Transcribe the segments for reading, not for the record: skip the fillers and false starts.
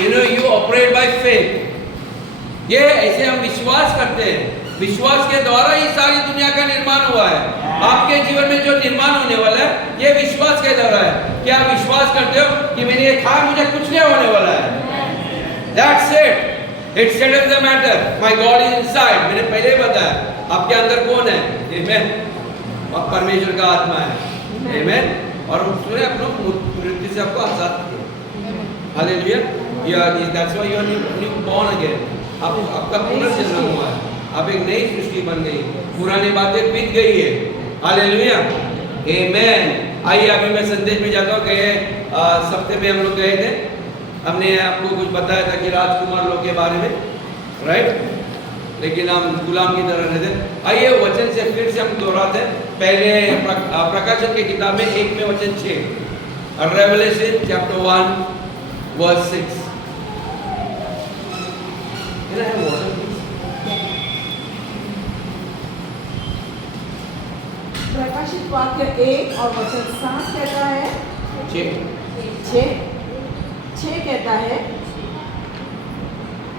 you operate by faith. ये ऐसे हम विश्वास करते हैं, विश्वास के द्वारा ही सारी दुनिया का निर्माण हुआ है। आपके जीवन में जो निर्माण होने वाला है, ये विश्वास के द्वारा है। क्या आप विश्वास करते हो कि मैंने ये खाया, मुझे कुछ नहीं होने वाला है? That's it. It settles the matter. My God is inside. मैंने पहले ही बताया, आपके अंदर कौन है? Amen. और परमेश्वर का आत्मा है। Amen. और उसने अपने मृत्यु से आपको आजाद किया। Hallelujah. That's why you are new born again. आपका पुनर्जन्म हुआ है, आप एक नई सृष्टि बन गई, पुरानी बातें बीत गई है। हालेलुया, आमेन। आइए अभी मैं संदेश में जाता हूँ। गए सप्ताह में हम लोग गए थे, हमने आपको कुछ बताया था कि राजकुमार लोग के बारे में, राइट? लेकिन हम गुलाम की तरह रहते। आइए वचन से फिर से हम दोहराते हैं। पहले प्रकाशन की किताब में 1 में वचन 6, रेवलेशन चैप्टर 1 वर्स 6। प्रकाशित वाक्य 1 और वचन 7 कहता है, 6 कहता है,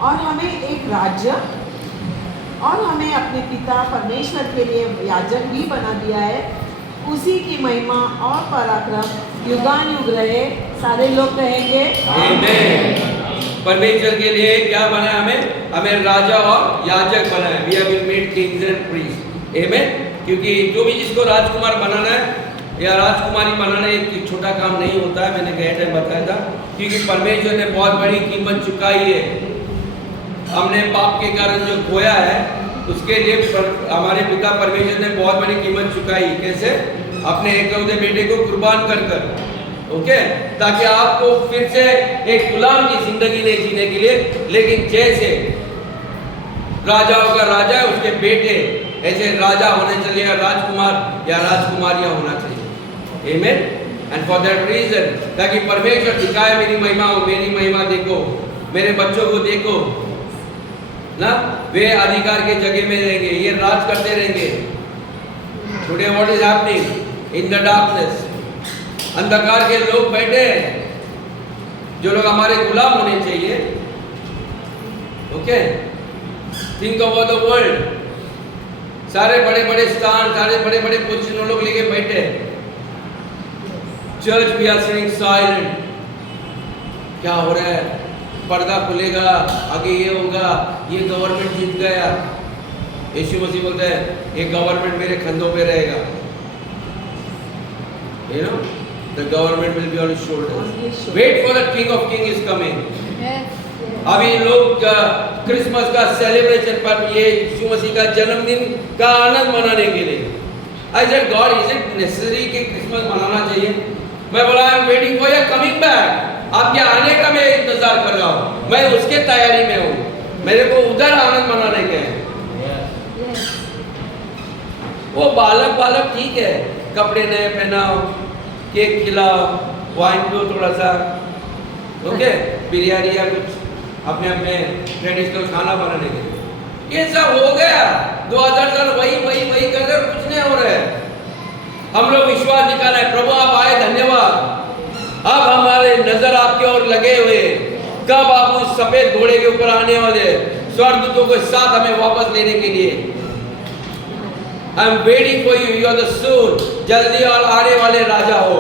और हमें एक राज्य और हमें अपने पिता परमेश्वर के लिए याजक भी बना दिया है। उसी की महिमा और पराक्रम युगानुयुग रहे। सारे लोग कहेंगे आमीन। परमेश्वर के लिए क्या बना है? हमें राजा और याजक बना है। We have been made kings and priests. आमीन। क्योंकि जो भी जिसको राजकुमार बनाना है या राजकुमारी बनाना एक छोटा काम नहीं होता है। मैंने गए टाइम बताया था, क्योंकि परमेश्वर ने बहुत बड़ी कीमत चुकाई है। हमने पाप के कारण जो खोया है, उसके लिए हमारे पिता परमेश्वर ने बहुत बड़ी कीमत चुकाई। कैसे? अपने एकलौते बेटे को कुर्बान कर कर, ओके, ताकि आपको फिर से एक गुलाम की जिंदगी नहीं जीने के लिए, लेकिन जैसे राजाओं का राजा है उसके बेटे ऐसे राजा होने चाहिए, राजकुमार या राजकुमारियां होना चाहिए। आमीन। एंड फॉर दैट रीजन, ताकि परमेश्वर दिखाए मेरी महिमा हो, मेरी महिमा देखो, मेरे बच्चों को देखो ना, वे अधिकार के जगह में रहेंगे, ये राज करते रहेंगे। Today what is happening in the darkness? अंधकार के लोग बैठे हैं, जो लोग हमारे गुलाम होने चाहिए। Okay, think about the world. सारे बड़े बड़े स्थान, सारे बड़े बड़े पोजीशन लोग लेके बैठे। Church we are sitting silent. क्या हो रहा है? पर्दा खुलेगा, आगे ये होगा, ये गवर्नमेंट जीत गया। यीशु मसीह बोलते हैं ये गवर्नमेंट मेरे कंधों पे रहेगा। You know, the government will be on his shoulders. Wait for the King of Kings is coming. अभी लोग क्रिसमस का सेलिब्रेशन पर ये यीशु मसीह का जन्मदिन का आनंद मनाने के लिए, I said God, is it necessary कि क्रिसमस मनाना चाहिए? मैं बोला I am waiting for your coming back. आपके आने का मैं इंतजार कर रहा हूँ, मैं उसके तैयारी में हूँ। मेरे को उधर आनंद मनाने के हैं। वो बालक ठीक है, कपड़े नए पहनाओ, केक खिलाओ, वाइन पियो थोड़ा सा, ओके, बिरयानी या कुछ अपने अपने ट्रेडिशनल खाना बनाने के लिए। ये सब हो गया। 2000 साल वही कर रहे, कुछ नहीं हो रहा है। हम लोग विश्वास दिखाना है, प्रभु आप आए, धन्यवाद। अब हमारे नजर आपके ओर लगे हुए, कब आप उस सफेद घोड़े के ऊपर आने वाले स्वर्गदूतों के साथ हमें वापस लेने के लिए। I am waiting for you. You are the soon. जल्दी और आने वाले राजा हो।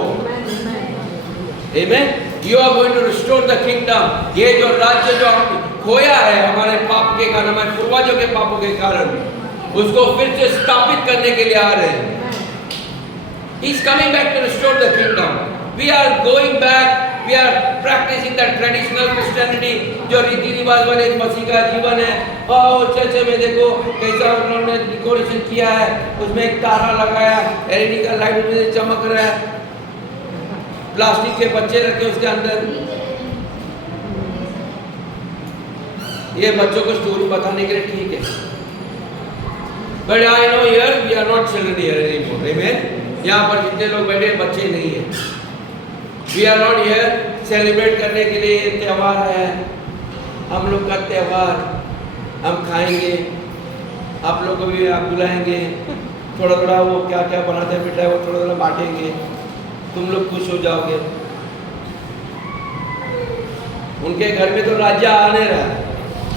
Amen. You are going to restore the kingdom. ये जो राज्य जो खोया है हमारे पाप के कारण, हमारे पूर्वजों के पापों के कारण, उसको फिर से स्थापित करने के लिए आ रहे हैं। He is coming back to restore the kingdom. We are going back. We are practicing that traditional Christianity, जो रीति रिवाज वाले मसीह का जीवन है। और चर्च में देखो कैसा उन्होंने डेकोरेशन किया है, उसमें एक तारा लगाया, एलईडी का लाइट में चमक रहा है, प्लास्टिक के बच्चे रखे उसके अंदर। ये बच्चों को स्टोरी बताने के लिए ठीक है, but I know here we are not children here anymore. Amen. यहाँ पर जितने लोग बैठे बच्चे नहीं है। We are not here celebrate करने के लिए त्यौहार है, हम लोग का त्यौहार, हम खाएंगे, आप लोग को भी आप बुलाएंगे, थोड़ा थोड़ा वो क्या क्या बनाते हैं मिठाई वो थोड़ा थोड़ा बांटेंगे, तुम लोग खुश हो जाओगे। उनके घर में तो राज्य आ नहीं रहा है,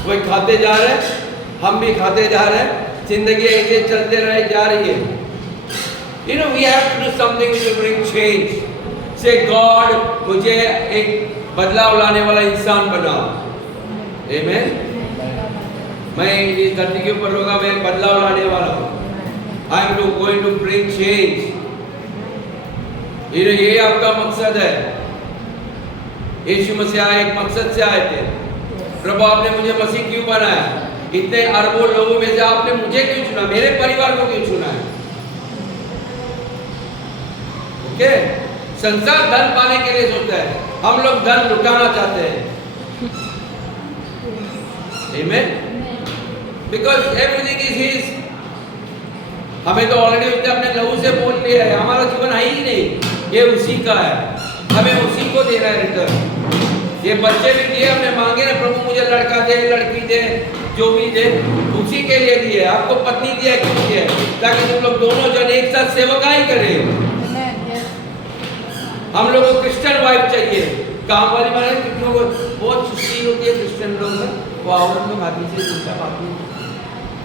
वही खाते जा रहे हैं, हम भी खाते जा रहे हैं, जिंदगी ऐसे चलते रहे जा रही है। You know, we have to do something to bring change. Say God, मुझे एक बदलाव लाने वाला इंसान बनाओ। Amen. मैं इस धरती के ऊपर होगा, मैं बदलाव लाने वाला हूँ। I am going to bring change. ये आपका मकसद है। यीशु मसीह एक मकसद से आए थे। प्रभु आपने मुझे मसीह क्यों बनाया? इतने अरबों लोगों में से आपने मुझे क्यों चुना? मेरे परिवार को क्यों चुना है? ओके? संसार धन पाने के लिए सोचता है, हम लोग धन लुटाना चाहते हैं। Amen? Because everything is His. हमें तो ऑलरेडी उसने अपने लहू से बोल लिया है, हमारा जीवन है ही नहीं, ये उसी का है, हमें उसी को देना है रिटर्न। ये बच्चे भी दिए, हमने मांगे ना, प्रभु मुझे लड़का दे, लड़की दे, जो भी दे, उसी के लिए दिए। आपको पत्नी दिया क्यों दिया? ताकि तुम लोग दोनों जन एक साथ सेवकाई करें। हम लोग को क्रिश्चियन वाइफ चाहिए, काम वाली माने कितनों को बहुत सुशील होती है क्रिश्चियन लोग में, वो औरत लोग आदमी से चिंता बात नहीं,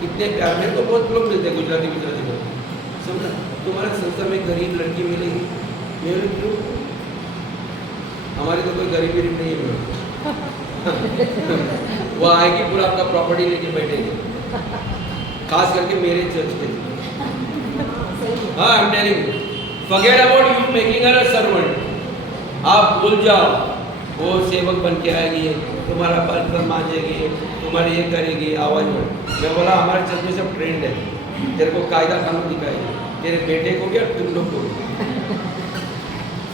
कितने प्यार में तो बहुत लोग मिलते हैं गुजराती गुजराती लोग। समझा? तुम्हारे संस्था में गरीब लड़की मिलेगी, मेरे क्यों? हमारी तो कोई गरीबी नहीं है। वो आएगी, पूरा आपका प्रॉपर्टी लेके बैठेगी, खास करके मेरे चर्च के। हाँ, आई am telling you, forget about you making her a servant. आप भूल जाओ, वो सेवक बन के आएगी, तुम्हारा बर्तन मांजेगी, तुम्हारी ये करेगी, आवाज में। मैं बोला हमारे चर्च में सब ट्रेंड है, तेरे को कायदा कानून दिखाएगी, तेरे बेटे को भी और तुम लोग को भी।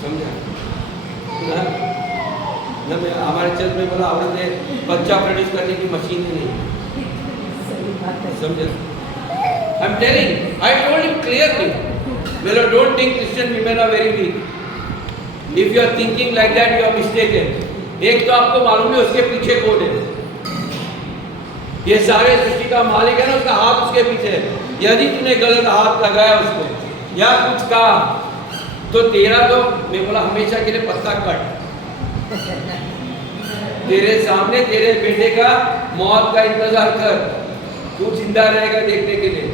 समझा ना? मैं हमारे चर्च में बोला औरतें बच्चा प्रोड्यूस करने की मशीन ही नहीं। समझा? I am telling, I told him clearly, मेरा don't think Christian women are very weak. If you are thinking like that you are mistaken. एक तो आपको मालूम है उसके पीछे कौन है। ये सारे सृष्टि का मालिक है ना, उसका हाथ उसके पीछे है। यदि तूने गलत हाथ लगाया उसको या कुछ कहा तो तेरा तो, मैं बोला हमेशा के लिए पत्ता कट। तेरे सामने तेरे बेटे का मौत का इंतजार कर, तू जिंदा रहेगा देखने के लिए।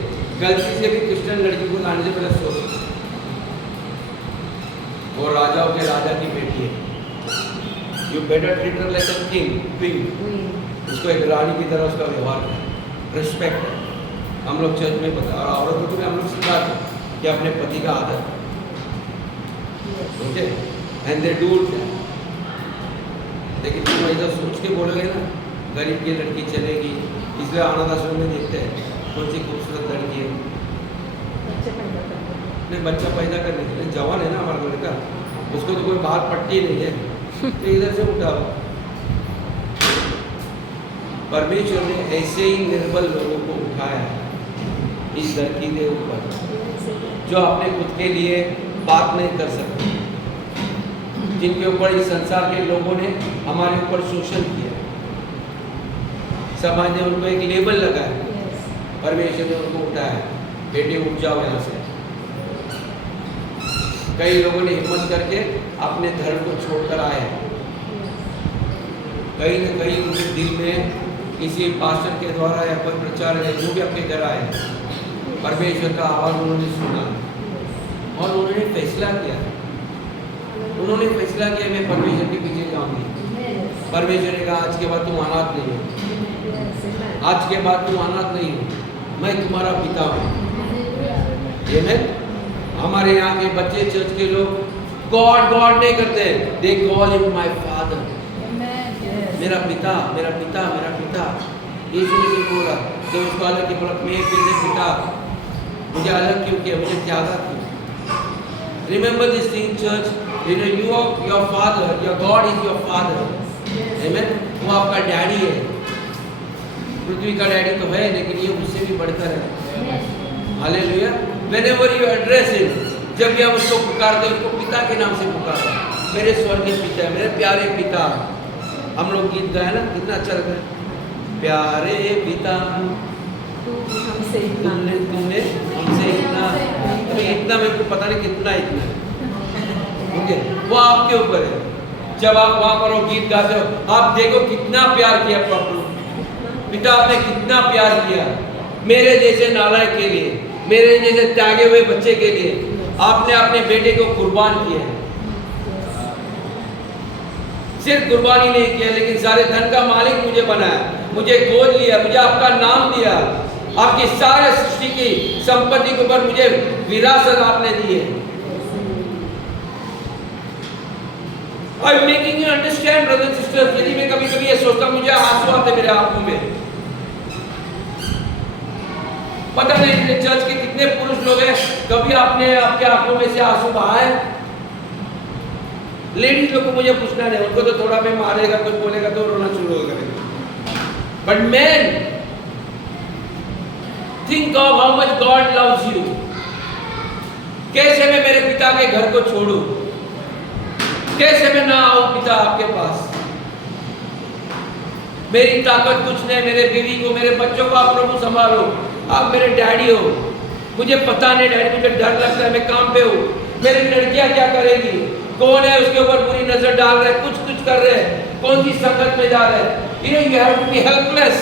गलती से भी क्रिश्चियन लड़की को लाने से पहले सोच, वो राजाओं के राजा की बेटी है। You better treat her like a king, उसको एक रानी की तरह उसका व्यवहार है, रिस्पेक्ट है। हम लोग चर्च में बता, और औरतों को भी हम लोग सिखाते कि अपने पति का आदर, okay, and they do it. लेकिन तुम ऐसा सोच के बोलोगे ना, गरीब की लड़की चलेगी, इसलिए अनाथ आश्रम में देखते हैं कौन सी खूबसूरत लड़की है, नहीं बच्चा पैदा करने के लिए जवान है ना हमारा लड़का, उसको तो कोई बाहर पट्टी नहीं है, तो इधर से उठाओ। परमेश्वर ने ऐसे ही निर्बल लोगों को उठाया इस धरती के ऊपर, जो अपने खुद के लिए बात नहीं कर सकते, जिनके ऊपर इस संसार के लोगों ने हमारे ऊपर शोषण किया, समाज ने उनको एक लेबल लगाया, परमेश्वर ने उनको उठाया, बेटे उठ जाओ यहाँ से। कई लोगों ने हिम्मत करके अपने धर्म को छोड़कर आए, कहीं न कहीं उनके दिल में किसी पास्टर के द्वारा या कोई प्रचार है जो भी आपके घर आए, परमेश्वर का आवाज उन्होंने सुना और उन्होंने फैसला किया, उन्होंने फैसला किया मैं परमेश्वर के पीछे जाऊंगी। परमेश्वर ने कहा आज के बाद तुम अनाथ नहीं हो, आज के बाद तुम अनाथ नहीं हो, मैं तुम्हारा पिता हूँ। ये मैं, हमारे यहाँ के बच्चे चर्च के लोग गॉड गॉड नहीं करते, they call him my father, मेरा पिता मेरा पिता मेरा पिता। यीशु ने बोला जब उसको अलग किया, बोला मैं मेरे पिता, मुझे अलग क्यों किया, मुझे त्यागा क्यों। Remember this thing church, you know you are your father, your God is your father. Amen, वो आपका डैडी है। पृथ्वी का डैडी तो है, लेकिन ये उससे भी बढ़कर है। Hallelujah. Whenever you address him, जब भी हम उसको पुकारते हैं, उसको पिता के नाम से पुकारते हैं, मेरे स्वर्गीय पिता, मेरे प्यारे पिता। हम लोग गीत गाए ना, कितना अच्छा लगता है, प्यारे पिता तुमने तुमने हमसे इतना, तो इतना मेरे को पता नहीं कितना इतना, ओके, वो आपके ऊपर है। जब आप वहां पर वो गीत गाते हो, आप देखो कितना प्यार किया प्रभु पिता, आपने कितना प्यार किया मेरे जैसे नालायक के लिए, मेरे जैसे त्यागे हुए बच्चे के लिए आपने अपने बेटे को कुर्बान किया। सिर्फ कुर्बानी नहीं किया, लेकिन सारे धन का मालिक मुझे बनाया, मुझे गोद लिया, मुझे आपका नाम दिया, आपकी सारे सृष्टि की संपत्ति के ऊपर मुझे विरासत आपने दी है। I am making you understand brothers sisters. यदि मैं कभी कभी ये सोचता, मुझे आंसू आते मेरे आंखों में। पता नहीं चर्च के कितने पुरुष लोग हैं, कभी आपने आपके आंखों में से आंसू बहाए? लेडीज लोग को मुझे पूछना नहीं, उनको तो थोड़ा मैं मारेगा, कुछ बोलेगा तो रोना शुरू हो करेगा। But man, think of how much God loves you. कैसे मैं मेरे पिता के घर को छोड़ूं? कैसे मैं ना आऊं पिता आपके पास? मेरी ताकत कुछ नहीं, मेरे बीवी को, मेरे बच्चों को आप प्रभु संभालो, आप मेरे डैडी हो। मुझे पता नहीं डैडी, मुझे डर लगता है, मैं काम पे हूँ, मेरी लड़कियां क्या करेगी, कौन है उसके ऊपर बुरी नजर डाल रहे, कुछ कर रहे हैं, कौन सी संगत में जा रहे हैं। You have to be helpless.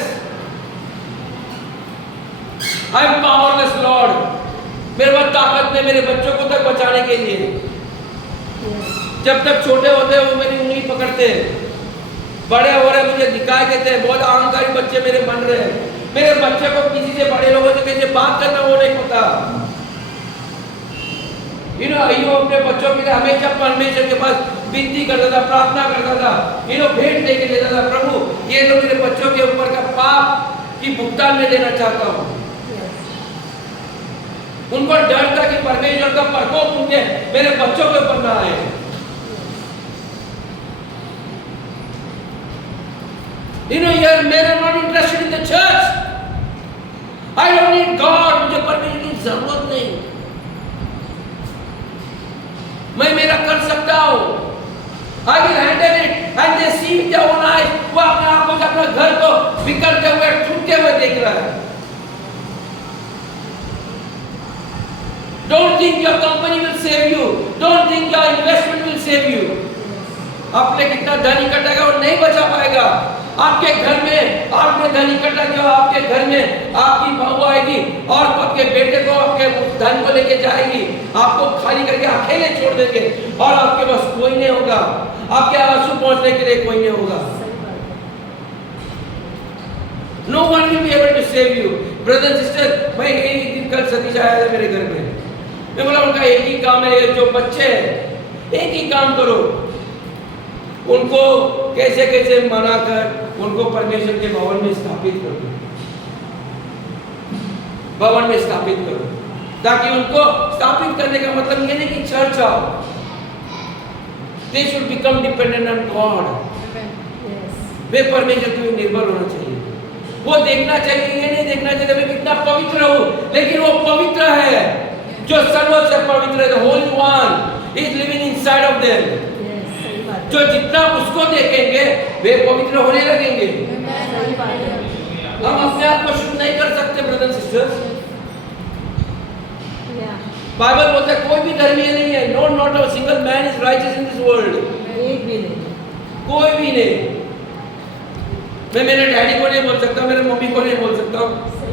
I am powerless lord. मेरे पास ताकत नहीं मेरे बच्चों को तक बचाने के लिए। जब तक छोटे होते हैं वो मेरी उंगली पकड़ते हैं, बड़े हो रहे मुझे दिखाई देते हैं, बहुत अहंकारी बच्चे मेरे बन रहे हैं। मेरे बच्चे को किसी से, बड़े लोगों से कैसे बात करना वो नहीं पता। अपने बच्चों के लिए हमेशा परमेश्वर के पास विनती करता था, प्रार्थना करता था, भेंट लेके देता था, प्रभु ये लोग मेरे बच्चों के ऊपर का पाप की भुगतान में देना चाहता हूँ। उनको डर था कि परमेश्वर का प्रकोप उनके मेरे बच्चों के ऊपर ना आए। Here men are not interested in the church. I don't need God. मुझे परमेश्वर की जरूरत नहीं, मैं मेरा कर सकता हूँ। I will handle it and they see with their own eyes. वो अपने आंखों से अपने घर को बिखरते हुए, टूटते हुए देख रहा है। Don't think your company will save you. Don't think your investment will save you. आपने कितना धन इकट्ठा किया वो नहीं बचा पाएगा। आपके घर में आपने धन इकट्ठा किया, आपके घर में आपकी बहू आएगी और आपके बेटे को, आपके धन को लेके जाएगी, आपको खाली करके अकेले छोड़ देंगे और आपके पास कोई नहीं होगा, आपके आंसू पहुंचने के लिए कोई नहीं होगा। No one will be able to save you. Brother and sister, मैं एक दिन कल सतीश आया था मेरे घर में, मैं बोला उनका एक ही काम है, जो बच्चे हैं एक ही काम करो, उनको कैसे कैसे मना कर उनको परमेश्वर के भवन में स्थापित करो, भवन में स्थापित करो, ताकि उनको स्थापित करने का मतलब ये नहीं कि चर्च आओ। They should become dependent on God. वे परमेश्वर पे निर्भर होना चाहिए। वो देखना चाहिए, ये नहीं देखना चाहिए मैं कितना पवित्र हूँ, लेकिन वो पवित्र है जो सर्वोच्च पवित्र है। The Holy One is living inside of them. जो जितना उसको देखेंगे वे पवित्र होने लगेंगे। हम अपने आप को शुद्ध नहीं कर सकते ब्रदर सिस्टर्स। बाइबल बोलता है कोई भी धर्मी नहीं है, not a single man is righteous in this world. एक भी नहीं, कोई भी नहीं। मैं मेरे डैडी को नहीं बोल सकता, मेरे मम्मी को नहीं बोल सकता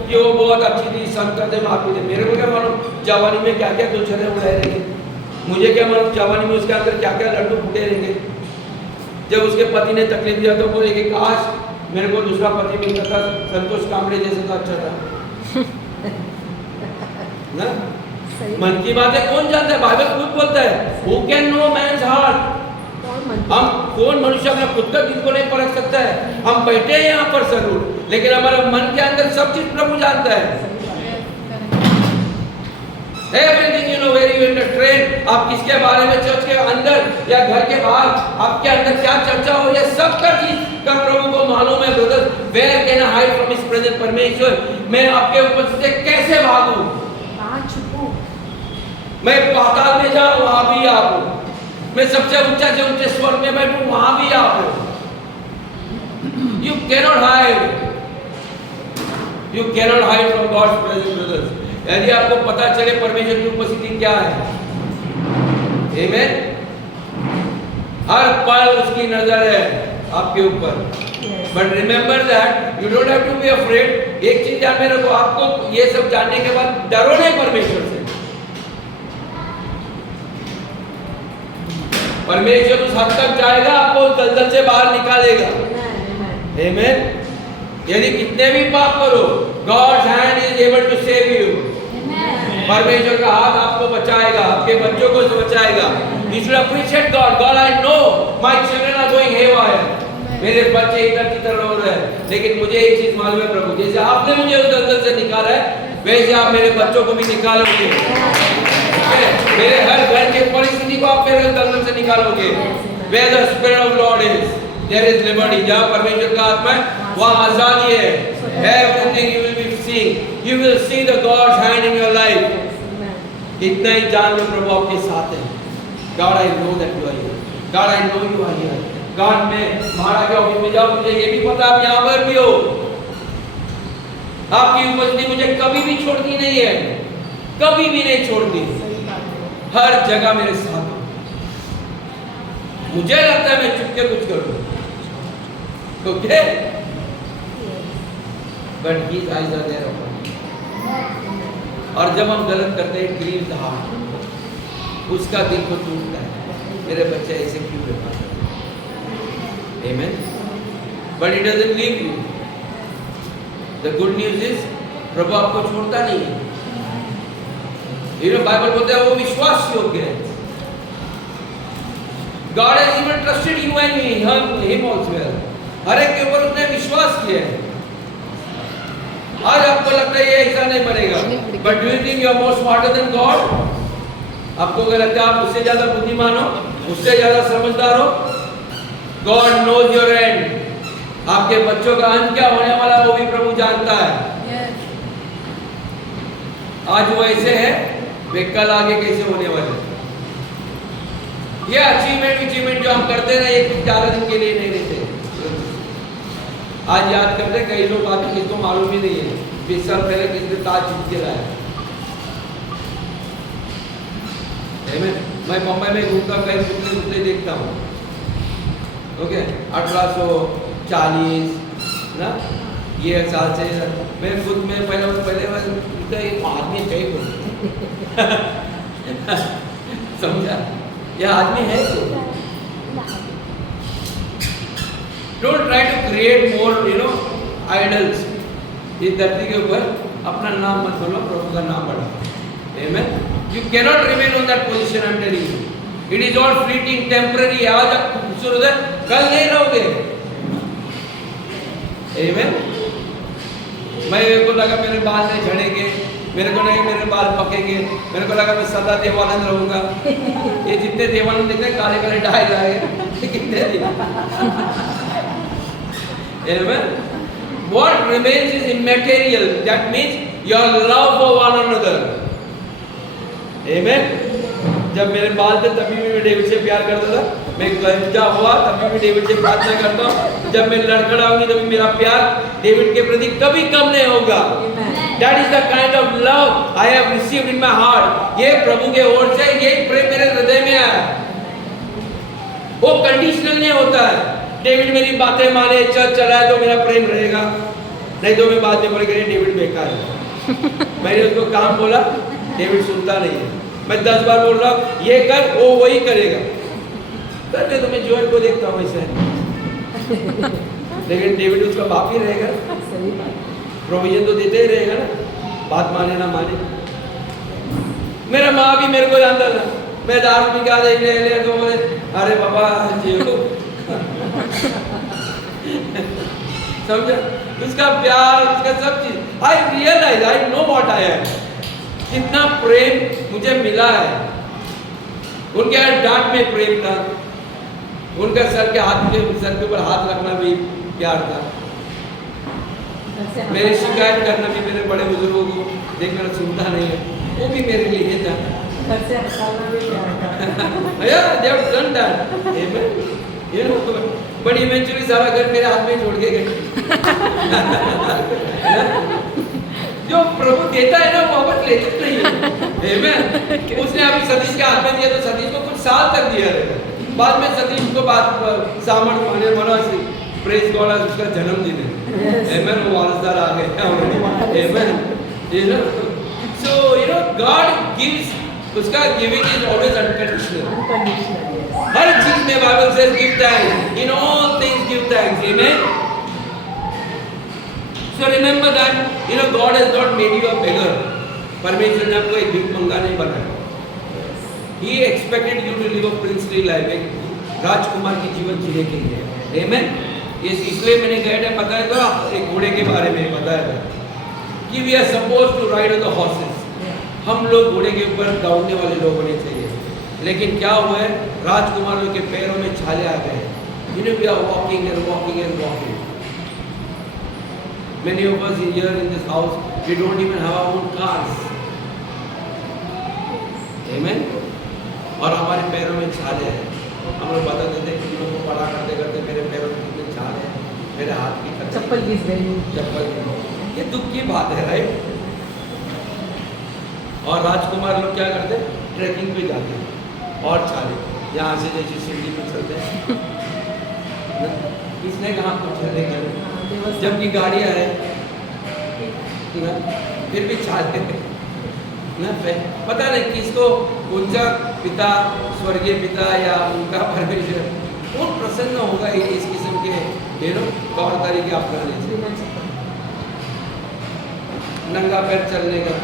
कि वो बहुत अच्छी थी, संत थे, महात्मा थे। मेरे को क्या मालूम जवानी में क्या क्या गुलछने उड़ाए रहेंगे, मुझे क्या मालूम जवानी में उसके अंदर क्या क्या लड्डू फूटे रहेंगे। जब उसके पति ने तकलीफ दिया तो बोले कि काश मेरे को दूसरा पति मिलता था, संतोष कामड़े जैसे तो अच्छा था ना। मन की बात है, कौन जानता है? बाइबल खुद बोलता है Who can know man's heart? हम कौन मनुष्य अपना खुद का दिल को नहीं परख सकता है। हम बैठे हैं यहाँ पर जरूर, लेकिन हमारा मन के अंदर सब चीज प्रभु जानता है। Everything you know where you in the train, आप किसके बारे में चर्च के अंदर या घर के बाहर आपके अंदर क्या चर्चा हो, ये सब का चीज का प्रभु को मालूम है। Brother, where can I hide from His presence? परमेश्वर, मैं आपके उपस्थिति से कैसे भागूं? कहाँ छुपूं? मैं पाताल में जाऊं, वहां भी आप हो। मैं सबसे ऊंचा से ऊंचे स्वर में बैठूं, वहां भी आप हो। You cannot hide. You cannot hide from God's presence, brothers. यदि आपको पता चले परमेश्वर की उपस्थिति क्या है, आमेन। हर पल उसकी नजर है आपके ऊपर। Yes. But remember that you don't have to be afraid. एक चीज ध्यान में रखो, आपको ये सब जानने के बाद डरो नहीं परमेश्वर से। परमेश्वर उस हद तक जाएगा, आपको दलदल से बाहर निकालेगा। Amen. आमेन। यदि कितने भी पाप करो, God's hand is able to save you. परमेश्वर का हाथ आपको बचाएगा, आपके बच्चों को बचाएगा। You should appreciate God. God, I know my children are going haywire. मेरे बच्चे इधर किधर रो रहे हैं, लेकिन मुझे एक चीज मालूम है प्रभु, जैसे आपने मुझे उस दलदल से निकाला है, वैसे आप मेरे बच्चों को भी निकालोगे। मेरे हर घर के परिस्थिति को आप मेरे दलदल से निकालोगे। Where the Spirit of Lord is, there is liberty. जहाँ परमेश्वर का आत्मा है, वहाँ आजादी है। Everything you will be seeing, you will see the God's hand in your life. इतना ही जान लो प्रभु आपके साथ है। God, I know that you are here. God, I know you are here. God, मैं महाराज के ऑफिस में जाऊँ, मुझे ये भी पता आप यहाँ पर भी हो। आपकी उपस्थिति मुझे कभी भी छोड़ती नहीं है, कभी भी नहीं छोड़ती। हर जगह मेरे साथ हो। मुझे लगता है मैं चुप के कुछ करूँ, okay? But His eyes are there upon me. और जब हम गलत करते हैं, ग्रीव द हार्ट, उसका दिल को टूटता है। मेरे बच्चे ऐसे क्यों व्यवहार करते हैं? Amen. But it doesn't leave you. The good news is, प्रभु आपको छोड़ता नहीं है। You know, बाइबल बोलता है वो विश्वास योग्य है। God has even trusted you and him also well. हर एक के ऊपर उसने विश्वास किया है। आज आपको लगता है ये ऐसा नहीं बनेगा, but do you think you are more smarter than God? आपको अगर लगता है आप उससे ज्यादा बुद्धिमान हो, उससे ज्यादा समझदार हो, God knows your end. आपके बच्चों का अंत क्या होने वाला वो भी प्रभु जानता है। आज वो ऐसे है, वे कल आगे कैसे होने वाले। ये अचीवमेंट जो हम करते हैं, ये कुछ ज्यादा दिन के लिए नहीं रहते। आज याद करते, कई लोग आते किसको मालूम ही नहीं है 20 साल पहले किसने ताज जीत के लाया। मैं मुंबई में घूमता कई पुतले देखता हूँ, ओके, 1840 ना ये साल से मैं खुद में पहले एक आदमी है समझा, यह आदमी है। Don't try to create more idols. इस धरती के ऊपर अपना नाम मत बोलो, प्रभु का नाम बढ़ाओ। आमेन। You cannot remain on that position, I'm telling you. It is all fleeting, temporary. आज आप खूबसूरत है, कल नहीं रहोगे। Amen. मेरे को लगा मेरे बाल नहीं झड़ेंगे, मेरे को नहीं मेरे बाल पकेंगे, मेरे को लगा मैं सदा देवानंद रहूंगा। ये जितने देवानंद दिखते काले काले डाई जाएंगे कितने दिन। Amen. What remains is immaterial. That means your love for one another. Amen. जब मेरे बाल थे तभी भी मैं डेविड से प्यार करता था। मैं गंजा हुआ तभी भी डेविड से प्रार्थना करता हूँ। जब मैं लड़खड़ाऊंगी तभी मेरा प्यार डेविड के प्रति कभी कम नहीं होगा। That is the kind of love I have received in my heart. ये प्रभु के ओर से ये प्रेम मेरे हृदय में आया। वो कंडीशनल नहीं होता है। डेविड मेरी बातें माने, चल चलाए तो मेरा प्रेम रहेगा, नहीं तो मैं बाद में बोल गई डेविड बेकार है। मैंने उसको काम बोला, डेविड सुनता नहीं है। मैं 10 बार बोल रहा हूँ ये कर, वो वही करेगा। करते तो मैं जोएल को देखता हूँ ऐसे, लेकिन डेविड उसका बाप ही रहेगा। प्रोविजन तो देते ही रहेगा ना, बात माने ना माने। मेरा माँ भी मेरे को जानता था, मैं दारू पी के देख ले तो बोले अरे बाबा जियो। समझा उसका प्यार, उसका सब चीज। I realise, I know what I am. कितना प्रेम मुझे मिला है। उनके डांट में प्रेम था, उनका सर के ऊपर हाथ रखना भी प्यार था। मेरी शिकायत करना भी मेरे बड़े बुजुर्गों को देख मेरा सुनता नहीं है, वो भी मेरे लिए था। Yeah, they have done that. Amen. You know, but eventually सारा घर मेरे हाथ में छोड़ के गए। जो प्रभु देता है ना वो वापस लेता नहीं है। Amen. उसने अभी सतीश के हाथ में दिया तो सतीश को कुछ साल तक दिया रहेगा, बाद में सतीश को बात सामर्थ माने मनोज प्रेज गॉड आज उसका जन्मदिन है। आमेन। वो वारसदार आ गए। Amen. You know so you know God gives, उसका गिविंग इज ऑलवेज अनकंडीशनल। हर चीज में Bible says give thanks, in all things give thanks. Amen. So remember that you know God has not made you a beggar. परमेश्वर ने आपको एक भीख मंगा नहीं बनाया। He expected you to live a princely life, एक राजकुमार की जीवन जीने के लिए। Amen। इसलिए मैंने कहा था, पता है तो एक घोड़े के बारे में बताया था कि we are supposed to ride on the horses। हम लोग घोड़े के ऊपर दौड़ने वाले लोग होने चाहिए। लेकिन क्या हुआ है, राजकुमारों के पैरों में छाले आ गए। You know, we are walking and walking and walking। Many of us here in this house, we don't even have our own cars। Amen। और हमारे पैरों में छाले हैं। हम लोग बताते थे कि लोगों को पढ़ा करते करते मेरे पैरों में कितने छाले हैं, मेरे हाथ की चप्पल घिस गई। ये दुख की बात है, राइट। और राजकुमार लोग क्या करते, ट्रैकिंग पे जाते हैं और छाले यहाँ से जैसे सीढ़ी पे चलते हैं। किसने कहा कुछ चलने के, जबकि गाड़ियाँ हैं फिर भी छाले ना। पता नहीं किसको उनका पिता, स्वर्गीय पिता या उनका परमेश्वर कौन प्रसन्न होगा इस किस्म के तौर तरीके अपनाने से। नंगा पैर चलने का,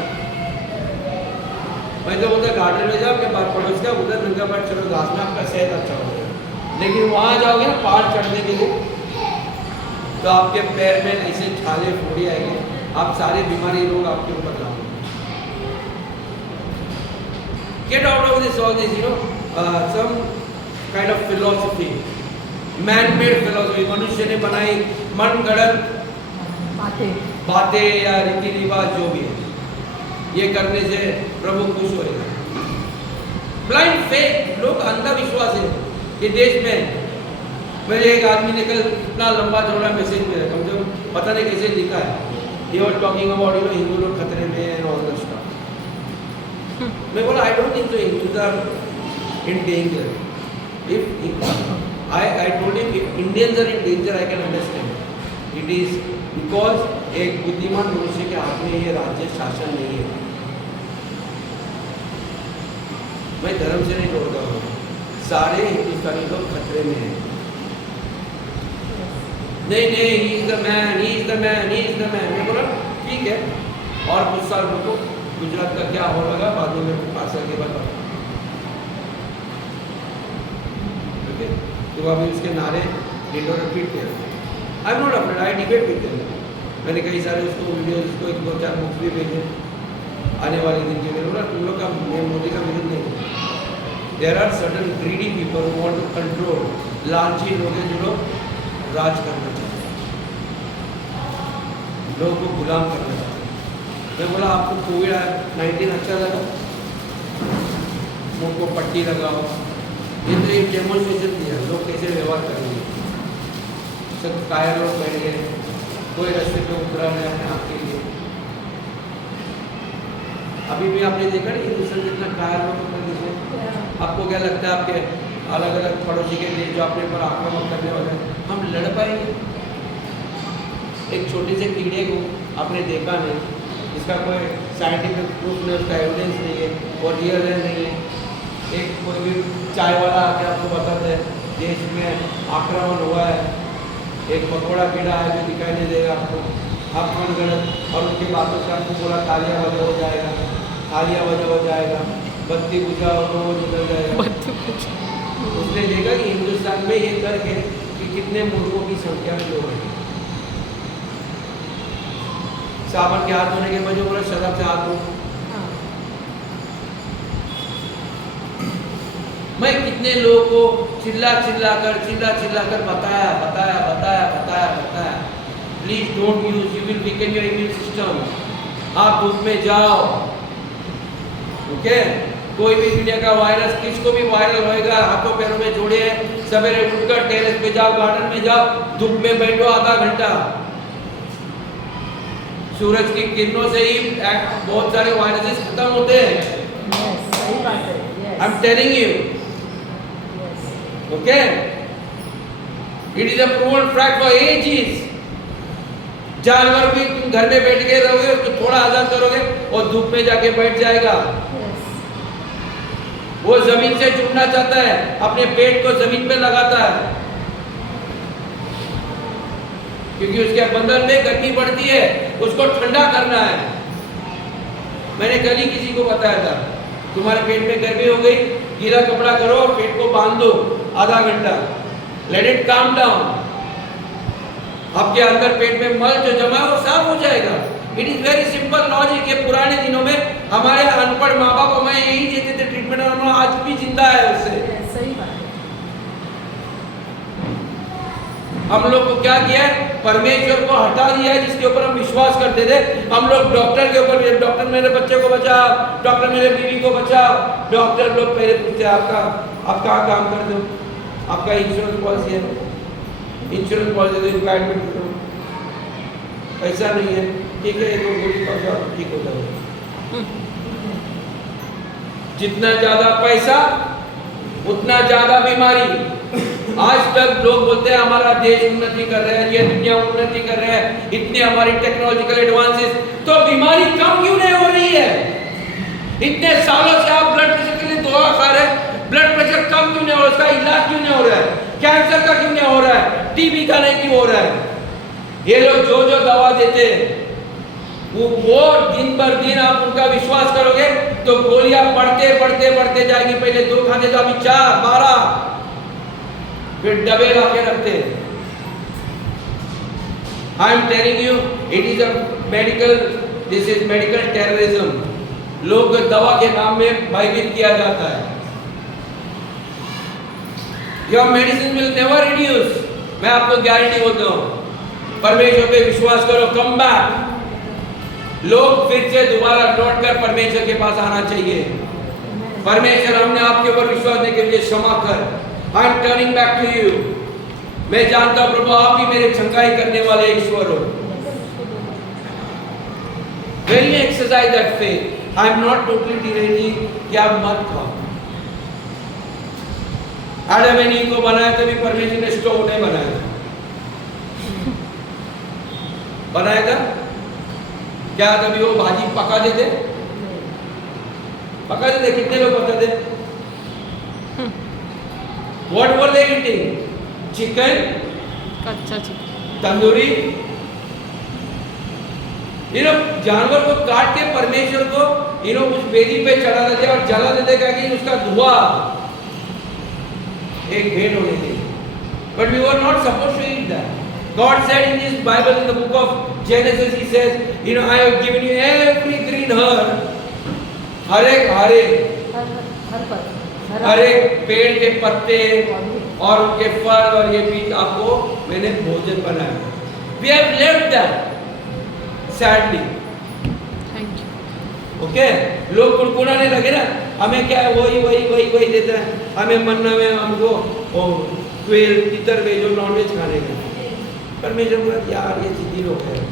मैं तो बोलता गार्डन में जाओ के बाद पड़ोस का उधर नंगा पैर चलो, घास में आपका सेहत अच्छा होगा। लेकिन वहाँ जाओगे ना पहाड़ चढ़ने के लिए, तो आपके पैर में ऐसे छाले फोड़ी आएंगे, आप सारे बीमारी लोग आपके ऊपर लाओगे। Get out of this all this, you know, some kind of philosophy, man-made philosophy। मनुष्य ने बनाई मन गढ़ंत बातें या रीति रिवाज जो भी है, ये करने से प्रभु खुश होएगा। ब्लाइंड फेथ, लोग अंधविश्वास है ये देश में। मेरे एक आदमी ने कल इतना लंबा चौड़ा मैसेज मेरा, कम से कम पता नहीं कैसे लिखा है। He was talking about, you know, Hindu लोग खतरे में है and all that stuff। मैं बोला I don't think so Hindus are in danger। If I told him if Indians are in danger I can understand। It is because एक बुद्धिमान मनुष्य के हाथ में ये राज्य शासन नहीं है। मैं धर्म से नहीं जोड़ता हूँ, सारे हिंदुस्तानी लोग खतरे में हैं। नहीं नहीं he is the man, he is the man, he is the man। मैं बोला ठीक है, और कुछ साल रुको, गुजरात का क्या हो लगा बाद में पासा के बाद ओके। तो अभी उसके नारे डिटो रिपीट किया। आई am not afraid, I debate with them. मैंने कई सारे उसको वीडियो, उसको एक 2-4 बुक्स भी भेजे आने वाले दिन के लिए। बोला तुम लोग का मोदी का विरोध नहीं है। There are certain greedy people who want to control, लालची लोग हैं जो लोग राज करना चाहते हैं, लोगों को गुलाम करना चाहते हैं। मैं बोला आपको कोविड-19 अच्छा लगा, मुंह को पट्टी लगाओ, ये तो एक डेमोन्स्ट्रेशन दिया लोग कैसे व्यवहार करेंगे। सब कायर लोग बैठ गए, कोई रास्ते पे उतरा है अपने आप के लिए। अभी भी आपने देखा नहीं हिंदुस्तान जितना कायर लोग उतर दिखे। आपको क्या लगता है आपके अलग अलग पड़ोसी के देश जो अपने पर आक्रमण करने वाले हैं, हम लड़ पाएंगे? एक छोटे से कीड़े को आपने देखा नहीं, इसका कोई साइंटिफिक प्रूफ नहीं, उसका एविडेंस नहीं है, और रियल है नहीं है। एक कोई भी चाय वाला आके आपको बताता है देश में आक्रमण हुआ है, एक मकोड़ा कीड़ा है जो दिखाई नहीं देगा आपको, आप कौन गलत, और उनकी बातों से आपको बोला तालियां बजा हो जाएगा, तालियां बजा हो जाएगा, बत्ती बुझाओ तो वो निकल जाएगा। उसने देखा कि हिंदुस्तान में ये करके कि कितने मूर्खों की संख्या में लोग हैं। सावन के हाथ धोने के बाद बोला शराब से हाथ धो। मैं कितने लोगों को चिल्ला चिल्ला कर बताया please don't use, you will weaken your immune system. आप धूप में जाओ, ओके। कोई भी दुनिया का वायरस किसको भी वायरल होएगा, हाथों पैरों में जोड़े, सवेरे उठकर टेरेस पे जाओ, गार्डन में जाओ, धूप में बैठो आधा घंटा, सूरज की किरणों से ही बहुत सारे वायरसेस खत्म होते हैं। सही बात है। आई am telling you. Okay, it is a proven fact for ages. जानवर भी तुम घर में बैठ के रहोगे तो थोड़ा आजाद करोगे और धूप में जाके बैठ जाएगा। वो जमीन से जुड़ना चाहता है, अपने पेट को जमीन पे लगाता है, क्योंकि उसके बंधन में गर्मी बढ़ती है, उसको ठंडा करना है। मैंने कल ही किसी को बताया था, तुम्हारे पेट में गर्मी हो गई, गीला कपड़ा करो, पेट को बांध दो आधा घंटा, लेट इट काम डाउन। आपके अंदर पेट में मल जो जमा है वो साफ हो जाएगा। It is very simple logic. ये पुराने दिनों में हमारे अनपढ़ माँ बाप हमें यही देते थे ट्रीटमेंट, और हम आज भी जिंदा है उससे। सही बात है। हम लोग को क्या किया है, परमेश्वर को हटा दिया है जिसके ऊपर हम विश्वास करते थे। हम लोग डॉक्टर के ऊपर, डॉक्टर मेरे बच्चे को बचाओ, डॉक्टर मेरे बीवी को बचाओ। डॉक्टर लोग पहले पूछते हैं आप कहाँ काम करते हो, आपका इंश्योरेंस पॉलिसी है, इंश्योरेंस पॉलिसी तो इनको एडमिट करो, पैसा नहीं है, ठीक है ये तो गोली का ठीक हो जाएगा। जितना ज्यादा पैसा उतना ज्यादा बीमारी। आज तक लोग बोलते हैं हमारा देश उन्नति कर रहा है, ये दुनिया उन्नति कर रहा है, इतने हमारी टेक्नोलॉजिकल एडवांसेस, तो बीमारी कम क्यों नहीं हो रही है? इतने सालों से आप ब्लड प्रेशर के लिए दवा खा रहे हैं, ब्लड प्रेशर कम क्यों नहीं हो रहा है? उसका इलाज क्यों नहीं हो रहा है? कैंसर का क्यों नहीं हो रहा है? टीबी का नहीं क्यों हो रहा है? ये लोग जो जो दवा देते हैं वो दिन पर दिन आप उनका विश्वास करोगे तो गोलियां बढ़ते जाएगी। पहले 2 खाते तो अभी 4, 12, फिर डबे ला के रखते हैं। आई am telling you, it is a medical, this is medical terrorism. लोग दवा के नाम में भयभीत किया जाता है। Your medicine will never reduce. मैं आपको गारंटी बोलता हूं, परमेश्वर पे विश्वास करो, कम बैक। लोग फिर से दोबारा लौट कर परमेश्वर के पास आना चाहिए। परमेश्वर, हमने आपके ऊपर विश्वास नहीं के लिए क्षमा कर, I am turning back to you. मैं जानता हूं प्रभु आप ही मेरे चंगाई करने वाले ईश्वर हो। When you exercise that faith, I am not totally denying कि आप मत खाओ। आदम ने को बनाया तभी परमेश्वर ने स्टोव नहीं बनाया था। बनाया था क्या कभी वो भाजी पका देते? पका देते? कितने लोग पकाते? What were they eating? Chicken, कच्चा चिकन, तंदूरी। जानवर को काट के परमेश्वर को उस वेदी पे चढ़ा देते और जला देते कि उसका धुआं एक भेंट होने के लिए। But we were not supposed to eat that. God said in His Bible, in the book of Genesis, He says, I have given you every green herb, हर एक पेड़ के पत्ते और उनके फल और ये बीज आपको मैंने भोजन बनाया। We have left that, sadly. Thank you. Okay, लोग कुड़कुड़ाने लगे ना, हमें क्या है वही देता है, हमें मन्ना में हमको क्वेल तितर भेजो नॉनवेज खाने का। परमेश्वर बोला यार ये जिद्दी लोग हैं,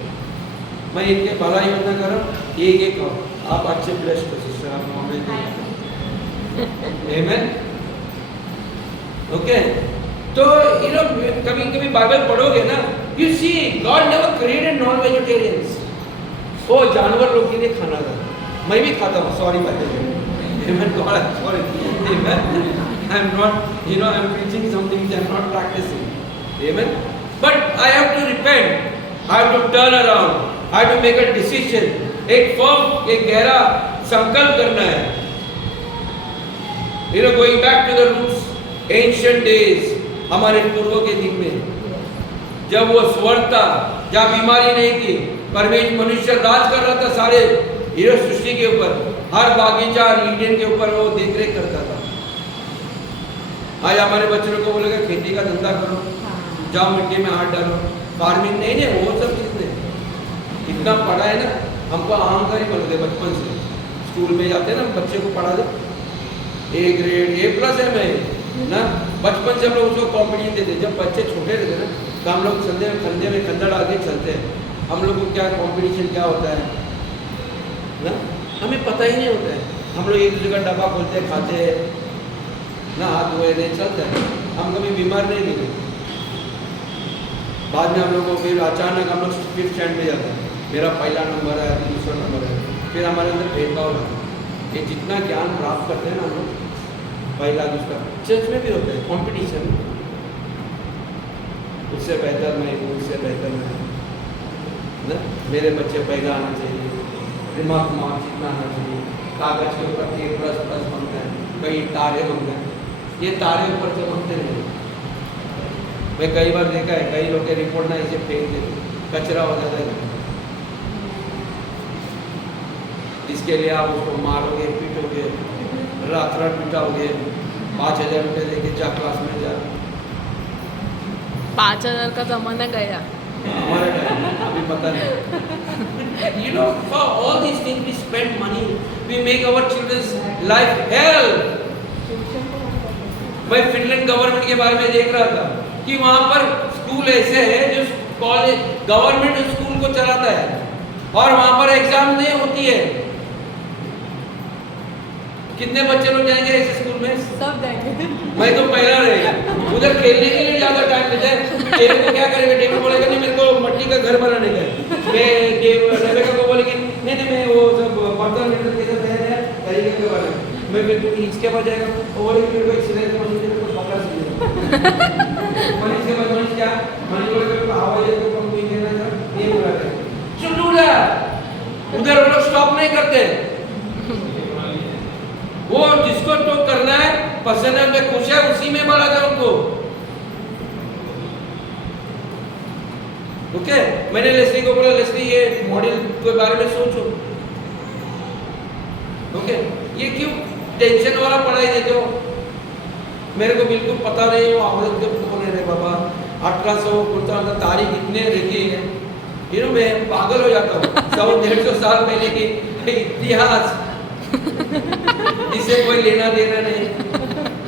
मैं इनके भला योजना करूँ, ये खाओ, आप अच्छे ब्लेस्ड हो सिस्टर, आप नॉनवेज आमेन। ओके, तो कभी कभी बाइबल पढ़ोगे ना, you see God never created non vegetarians. वो जानवर लोग के लिए खाना था, मैं भी खाता हूँ, सॉरी बातें Amen. God, I'm sorry. Amen. I'm not, I'm preaching something which I'm not practicing. Amen. But I have to repent. I have to turn around. I have to make a decision. एक firm, एक गहरा संकल्प करना है. Going back to the roots, ancient days, हमारे पूर्वों के दिन में, जब वो स्वर्ग था, जहाँ बीमारी नहीं थी, परमेश्वर मनुष्य राज कर रहा था सारे सृष्टि के ऊपर, हर बागीचा ईडन के ऊपर वो देख रेख करता था। आज हमारे बच्चों को बोलेगा खेती का धंधा करो, जाओ मिट्टी में हाथ डालो, फार्मिंग नहीं, वो सब चीज नहीं। इतना पढ़ा है ना, हमको अहंकार ही बनते बचपन से। स्कूल में जाते हैं ना, बच्चे को पढ़ा दो, A ग्रेड A+ है मैं ना, बचपन से हम लोग उसको कॉम्पिटिशन देते। जब बच्चे छोटे रहते ना, तो हम लोग कंधे में कंधा डाल के चलते हैं। हम लोग को क्या कॉम्पिटिशन क्या होता है ना, हमें पता ही नहीं होता है। हम लोग एक दूसरे का डब्बा खोलते हैं, खाते हैं ना हाथ धोए नहीं चलता है, हम कभी बीमार नहीं मिले। बाद में हम लोग को फिर अचानक हम लोग 5th स्टैंड में जाते हैं, मेरा पहला नंबर है, दूसरा नंबर है, फिर हमारे अंदर भेदभाव रहता है। ये जितना ज्ञान प्राप्त करते हैं ना हम लोग, पहला दूसरा, चर्च में भी होता है कंपटीशन, उससे बेहतर मैं हूँ, उससे बेहतर मैं हूँ ना, मेरे बच्चे पहला आना चाहिए, दिमाग जितना आना चाहिए, कागज के ऊपर के प्लस प्लस बनते हैं, कई तारे बनते हैं, ये तारे ऊपर चमकते नहीं। मैं कई बार देखा है, कई लोग के रिपोर्ट ना इसे फेंक देते, कचरा हो जाता है। इसके लिए आप उसको मारोगे, पीटोगे, रात रात पिटाओगे, 5,000 रुपये देके जा क्लास में जा। 5,000 का जमाना गया। हमारे टाइम अभी पता नहीं। You know, for all these things we spend money, we make our children's life hell. मैं फिनलैंड गवर्नमेंट के बारे में देख रहा था कि वहाँ पर स्कूल ऐसे है जो कॉलेज गवर्नमेंट स्कूल को चलाता है और वहाँ पर एग्जाम नहीं होती है। कितने बच्चे लोग जाएंगे ऐसे स्कूल में? सब जाएंगे। मैं तो पहला रहेगा, उधर खेलने के लिए ज़्यादा टाइम देता है। डेविड को क्या करेगा? डेविड बोलेगा नहीं मेरे को मट्टी का घर बनाने का है। मैं रेबेका को बोलेगी नहीं मैं वो सब बर्तन मीटर के साथ है तरीके के बारे में मैं फिर इसके बाद जाएगा वो बोलेगी मेरे को एक सिलाई की मशीन मेरे को पकड़ा चाहिए। मनीष के बाद मनीष क्या? मनीष बोलेगा मेरे को हवाई जहाज को कोई देना था ये बोला है। चुप उधर वो लोग स्टॉप नहीं करते। वो जिसको तो करना है पसंद है में खुश है उसी में बढ़ा दे उनको। ओके मैंने लेस्ली को बोला लेस्ली ये मॉडल के बारे में सोचो। ओके ये क्यों टेंशन वाला पढ़ाई देते हो? मेरे को बिल्कुल पता नहीं वो औरत के कौन है रे बाबा। 1800 तारीख इतने रहती है यू नो मैं पागल हो जाता हूँ। 100-150 साल पहले की इतिहास इससे कोई लेना देना नहीं।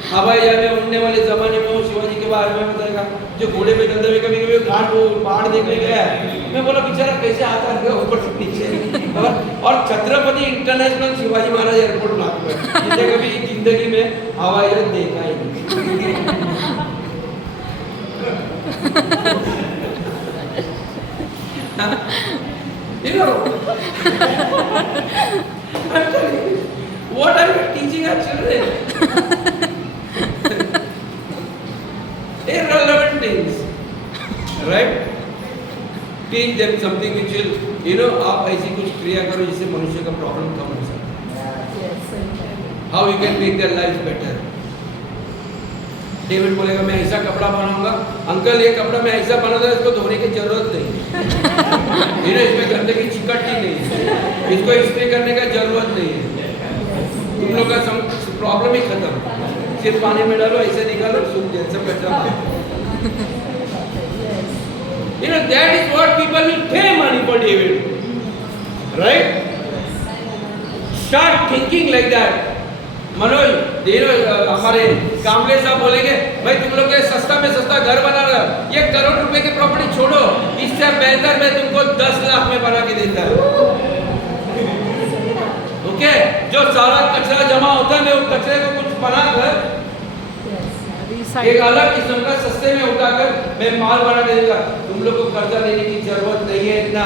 हवाई जहाज में उड़ने वाले जमाने में वो शिवाजी के बारे में बताएगा जो घोड़े पे चलते हुए कभी कभी घाट वो पहाड़ देखने गया है। मैं बोला बेचारा कैसे आता है ऊपर से नीचे। और छत्रपति इंटरनेशनल शिवाजी महाराज एयरपोर्ट लागू है जिसे कभी जिंदगी में हवाई जहाज देखा ही नहीं। You know, I'm telling you, what are we teaching our children? Irrelevant things, right? Teach them something which will, you know, आप ऐसी कुछ क्रिया करो जिससे मनुष्य का प्रॉब्लम कम हो सके। How you can make their lives better? David बोलेगा मैं ऐसा कपड़ा बनाऊंगा। अंकल ये कपड़ा मैं ऐसा बना था इसको धोने की जरूरत नहीं। ये इसमें गंदगी चिकटती नहीं है, इसको स्प्रे करने का जरूरत नहीं है। तुम लोग का प्रॉब्लम ही खत्म। सिर्फ पानी में डालो ऐसे निकालो सूख जाए सब खत्म। You know that is what people will pay money for David, right? Start thinking like that. Manoj हमारे कामले साहब बोलेंगे भाई तुम लोग के सस्ता में सस्ता घर बना रहा है, 1 करोड़ रुपए की प्रॉपर्टी छोड़ो, इससे बेहतर मैं तुमको 10 लाख में बना के देता हूँ। ओके जो सारा कचरा जमा होता है मैं उस कचरे को कुछ बनाकर एक अलग किस्म का सस्ते में उठाकर मैं माल बना देगा। तुम लोग को कर्जा लेने की जरूरत नहीं है इतना।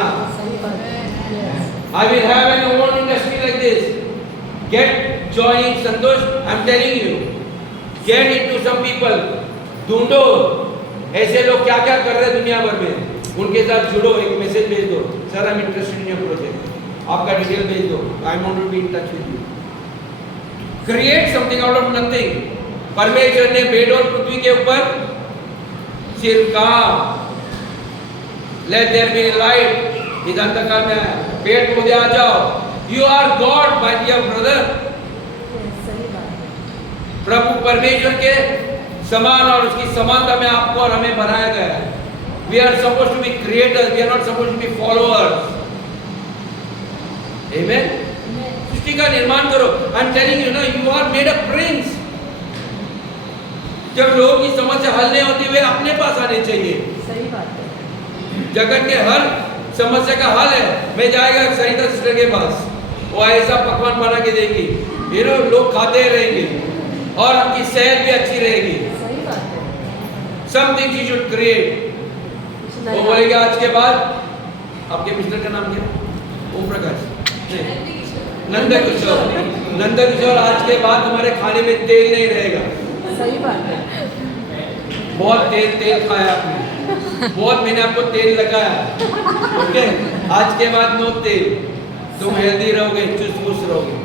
I will have an own industry like this. Get joining Santosh, I'm telling you, get into some people. ढूंढो ऐसे लोग क्या क्या कर रहे हैं दुनिया भर में, उनके साथ जुड़ो, एक मैसेज भेज दो, sir I am interested in your project, आपका डिटेल भेज दो, I want to be in touch with you. Create something out of nothing. परमेश्वर ने बेड और पृथ्वी के ऊपर सिर्फ कहा लेट देयर बी लाइट, इस अंधकार में पेड़ पौधे आ जाओ। You are God my dear brother. प्रभु परमेश्वर के समान और उसकी समानता में आपको और हमें बनाया गया है। We are supposed to be creators, we are not supposed to be followers. Amen. सृष्टि का निर्माण करो। I am telling you know you are made a prince. जब लोगों की समस्या हल नहीं होती वे अपने पास आने चाहिए। सही बात है। जगत के हर समस्या का हल है, मैं जाएगा सरिता सिस्टर के पास, वो ऐसा पकवान बना के देंगी, लोग खाते रहेंगे। और आपकी सेहत भी अच्छी रहेगी। सही बात है। Something you should create. वो बोलेगा आज के बाद, आपके मिस्टर का नाम क्या? ओम प्रकाश नहीं, नंद किशोर, आज के बाद तुम्हारे खाने में तेल नहीं रहेगा। सही बात है। बहुत तेल खाया आपने, बहुत मैंने आपको तेल लगाया। ओके, आज के बाद नो तेल, तुम हेल्दी रहोगे, चुस्त रहोगे।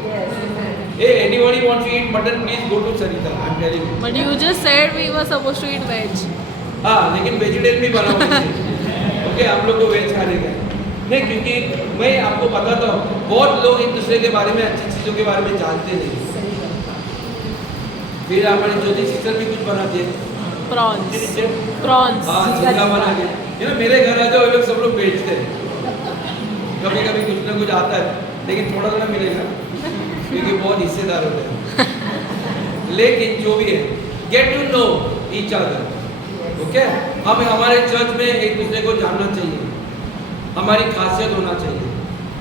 Hey, anybody wants to eat mutton, please go to Sarita. I'm telling you. But you just said we were supposed to eat veg. हाँ, लेकिन वेजिटेरियन भी बनाओ। ओके, हम लोग को वेज खाने का नहीं, क्योंकि मैं आपको बताता हूँ, बहुत लोग एक दूसरे के बारे में, अच्छी चीज़ों के बारे में जानते नहीं। फिर हमारी ज्योति सिस्टर भी कुछ बनाती है, Prawns. हाँ, झींगा बना के। You know, मेरे घर आ जाओ, ये लोग सब लोग बेचते हैं। कभी कभी कुछ ना कुछ आता है, लेकिन थोड़ा थोड़ा मिलेगा, क्योंकि बहुत हिस्सेदार होते हैं। लेकिन जो भी है, get to know each other. Okay, हम हमारे चर्च में एक दूसरे को जानना चाहिए, हमारी खासियत होना चाहिए।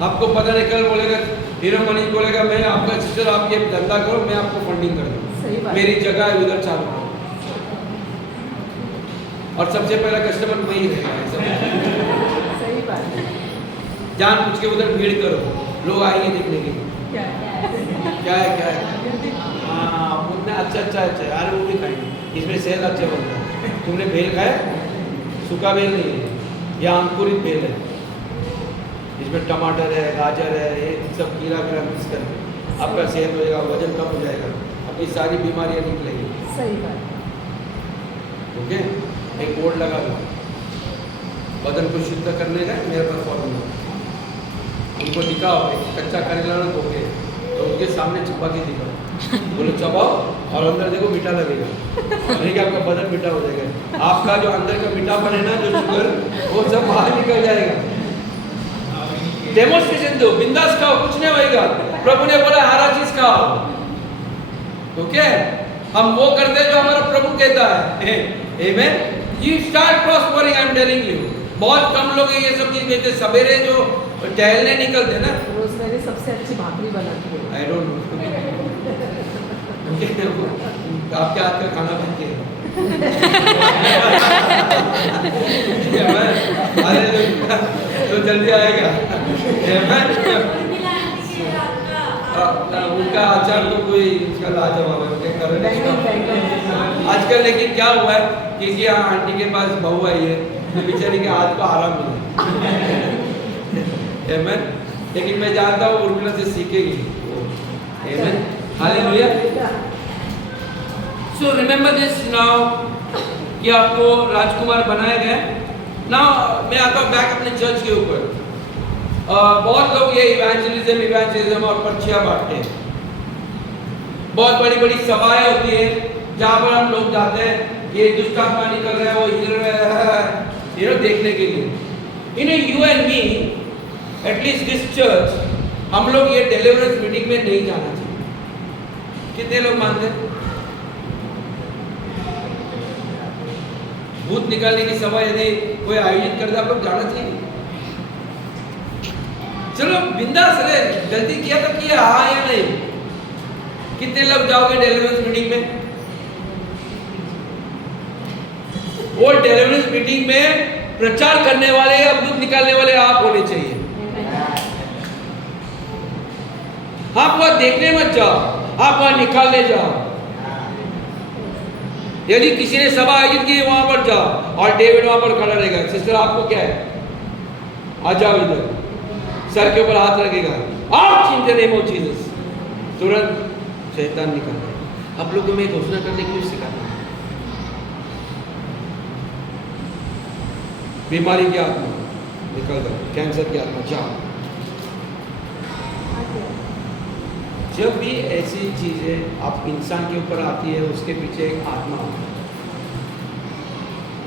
आपको पता नहीं, कल बोलेगा हीरो मनीष बोलेगा मैं आपका सिस्टर, आप ये धंधा करो, मैं आपको फंडिंग कर दूँ, मेरी जगह है उधर चालू करो, और सबसे पहला कस्टमर मैं ही रहेगा। सही बात है। जान पूछ के उधर भीड़ करो, लोग आएंगे देखने के लिए। क्या है हाँ, उतना अच्छा अरे वो भी खाएंगे, इसमें सेहत अच्छा बनता है। तुमने भेल खाया? सूखा भेल नहीं है, यह अंकुरित भेल है, इसमें टमाटर है, गाजर है, ये सब कीड़ा मिक्स करके आपका सेहत होएगा, वजन कम हो जाएगा, आपकी सारी बीमारियां निकलेगी। सही बात। ओके, एक बोर्ड लगा दो, बदन को शुद्ध करने का मेरे पास फॉर्मूला। उनको दिखाओ, कच्चा करेला ना धोके, तो उनके सामने चबा के दिखाओ, बोलो चबाओ और अंदर देखो मीठा लगेगा, नहीं कि आपका बदन मीठा हो जाएगा। आपका जो अंदर का मीठापन है ना, जो शुगर, वो सब बाहर निकल जाएगा। डेमोन्स्ट्रेशन दो, बिंदास खाओ, कुछ नहीं होएगा। प्रभु ने बोला हरा चीज खाओ। ओके, हम वो करते हैं जो हमारा प्रभु कहता है। आमेन। You start prospering, I'm telling you. बहुत कम लोग ये सब चीज कहते, सवेरे जो टहलने निकलते ना, रोजमेरी सबसे अच्छी भाकरी बनाती है। I don't know. आपके हाथ का खाना बनती है। तो जल्दी आएगा। उनका आचार तो कोई उसका लाजवाब है। आजकल लेकिन क्या हुआ है कि यहाँ आंटी के पास बहू आई है, तो बेचारी के हाथ को आराम मिला। लेकिन मैं जानता हूँ उर्मिला से सीखेगी। Hallelujah. So remember this now कि आपको राजकुमार बनाया गया। नाउ मैं आता हूँ बैक अपने चर्च के ऊपर। बहुत लोग ये इवेंजलिज्म और पर्चियाँ बांटते हैं। बहुत बड़ी बड़ी सभाएं होती है जहाँ पर हम लोग जाते हैं, ये दुष्ट आत्मा निकल रहा है, वो हिल रहा है, ये देखने के लिए। You and me, at least this church, हम लोग ये डिलीवरेंस मीटिंग में नहीं जाना चाहिए। कितने लोग मानते हैं? भूत निकालने की सभा यदि कोई आयोजित करता, आप लोग जाना चाहिए। चलो बिंदास रहे, गलती किया तो किया, हाँ या नहीं। कितने लोग जाओगे डिलीवरेंस मीटिंग में? वो डिलीवरेंस मीटिंग में प्रचार करने वाले या भूत निकालने वाले आप होने चाहिए। आप वहां देखने मत जाओ, आप वहां निकालने जाओ। यदि किसी ने सभा आयोजित की, वहां पर जाओ और डेविड वहां पर खड़ा रहेगा। सिस्टर आपको क्या है, आ जाओ इधर, सर के ऊपर हाथ रखेगा, out in the name of Jesus, तुरंत शैतान निकल जाएगा। आप लोगों में घोषणा करने की क्यों सिखाते? बीमारी की आत्मा निकल जाओ, कैंसर की आत्मा जाओ। जब भी ऐसी चीजें आप इंसान के ऊपर आती है, उसके पीछे एक आत्मा होती है।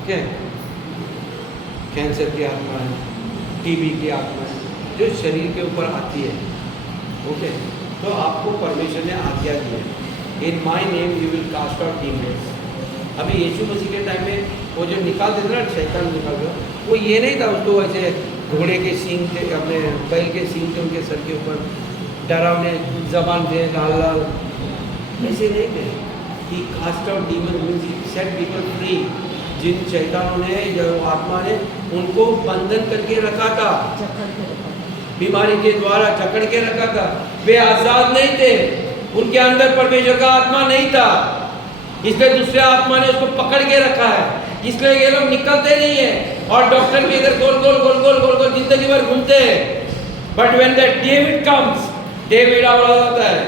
ओके, कैंसर की आत्मा है, टीबी की आत्मा है, जो शरीर के ऊपर आती है। ओके, तो आपको परमेश्वर ने आज्ञा दी है, in my name you will cast out demons. अभी यीशु मसीह के टाइम में वो जो निकाल देते ना, शैतान निकाल दो, वो ये नहीं था उसको ऐसे घोड़े के सींग थे, अपने बैल के सींग थे उनके सर के ऊपर, डरावने जबान थे, लाल लाल, ऐसे नहीं थे। He cast out demons means he set people free. जिन शैतानों ने जो आत्मा ने उनको बंधन करके रखा था, बीमारी के द्वारा जकड़ के रखा था, वे आजाद नहीं थे, उनके अंदर परमेश्वर का आत्मा नहीं था, इसलिए दूसरे आत्मा ने उसको पकड़ के रखा है, इसलिए ये लोग निकलते नहीं है और डॉक्टर भी इधर गोल गोल गोल गोल गोल गोल जिंदगी भर घूमते हैं। But when that David comes, David आवाज आता है,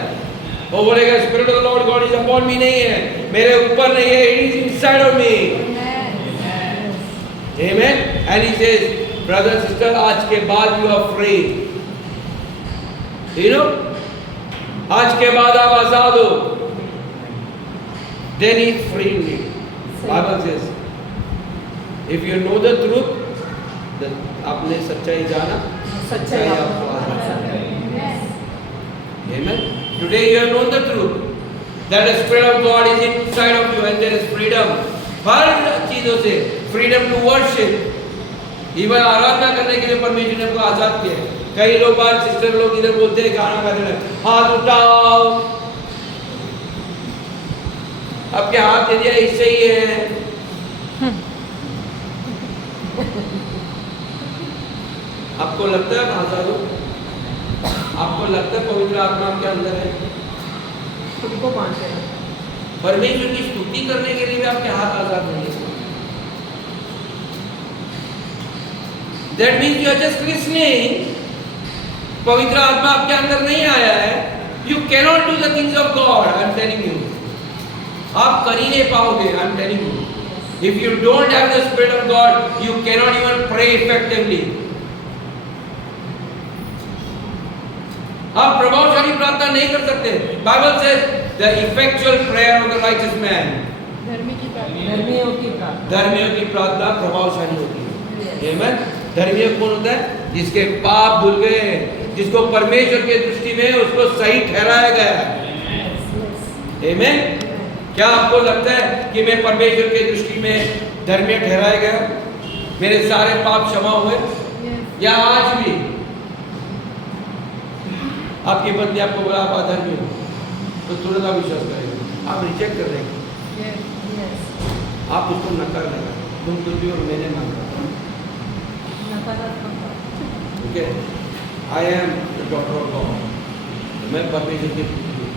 वो बोलेगा spirit of the Lord God is upon मी, नहीं है मेरे ऊपर नहीं है, it is inside of me. Amen. And he says, brother, sister, आज के बाद you are free. You know, आज के बाद आप आजाद हो. Then he freed me. Bible says, if you know the truth, then आपने सच्चाई जाना, सच्चाई आपको आजाद करेगी. Amen. Today you have known the truth that the Spirit of God is inside of you and there is freedom. हर चीजों से freedom to worship, even आराधना करने के लिए परमेश्वर ने हमको आजाद किया है। कई लोग बार सिस्टर लोग इधर बोलते हैं गाना गाते हैं, हाथ उठाओ, आपके हाथ दे दिया इससे ही है। आपको लगता है आजाद हो? आपको लगता है पवित्र आत्मा आपके अंदर है? खुद को मानते हैं। परमेश्वर की स्तुति करने के लिए भी आपके हाथ आजाद नहीं है। That means you are just listening. पवित्र आत्मा आपके अंदर नहीं आया है। You cannot do the things of God. I am telling you. आप कर ही नहीं पाओगे। I am telling you. If you don't have the Spirit of God, you cannot even pray effectively. आप प्रभावशाली प्रार्थना नहीं कर सकते। Bible says the effectual prayer of the righteous man. धर्मियों की प्रार्थना प्रभावशाली होती है। Amen. धर्मी कौन होता है? जिसके पाप धुल गए, जिसको परमेश्वर के दृष्टि में उसको सही ठहराया गया है। Amen. क्या आपको लगता है कि मैं परमेश्वर के दृष्टि में धर्मी ठहराया गया, मेरे सारे पाप क्षमा हुए? या आज भी आपकी पत्नी आपको बोला आप अधर्मी हो, तो तुरंत आप विश्वास करेंगे, आप रिजेक्ट कर देंगे, आप उसको नकार लेगा, तुम कुछ भी और मैंने मांगा। Okay, I am the doctor of God, मैं परमेश्वर के पुत्र हूँ,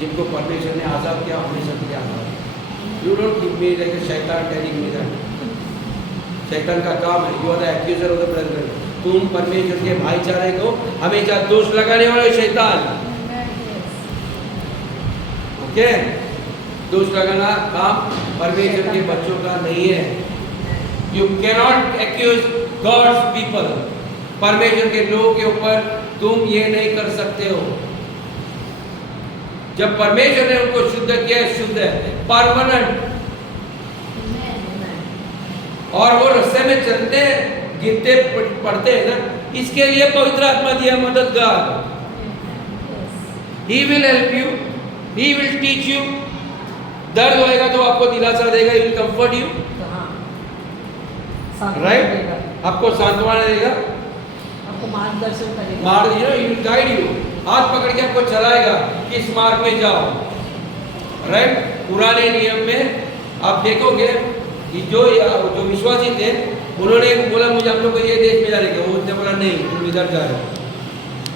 जिनको परमेश्वर ने आज़ाद किया, हमेशा के लिए आज़ाद। You don't give me like a शैतान टेलिंग मी दैट। शैतान का काम है, you are the accuser of the brethren. तुम परमेश्वर के भाईचारे को हमेशा दोष लगाने वाले शैतान। ओके, दोष लगाना काम परमेश्वर के बच्चों का नहीं है। You cannot accuse God's people. परमेश्वर के लोगों के ऊपर तुम ये नहीं कर सकते हो। जब परमेश्वर ने उनको शुद्ध किया, शुद्ध है, परमानेंट, और वो रस्ते में चलते गिरते पड़ते हैं ना, इसके लिए पवित्र आत्मा दिया मददगार। He will help you, He will teach you। दर्द होएगा तो आपको दिलासा देगा, He will comfort you, right? आपको सांत्वना देगा, आपको मार्गदर्शन करेगा, He will guide you, हाथ पकड़ के आपको चलाएगा, किस मार्ग में जाओ, right? पुराने नियम में आप देखोगे कि जो विश्वासी थे, उन्होंने बोला मुझे हम लोग को ये देश में जाने का, वो उसने बोला नहीं तुम इधर जा रहे हो।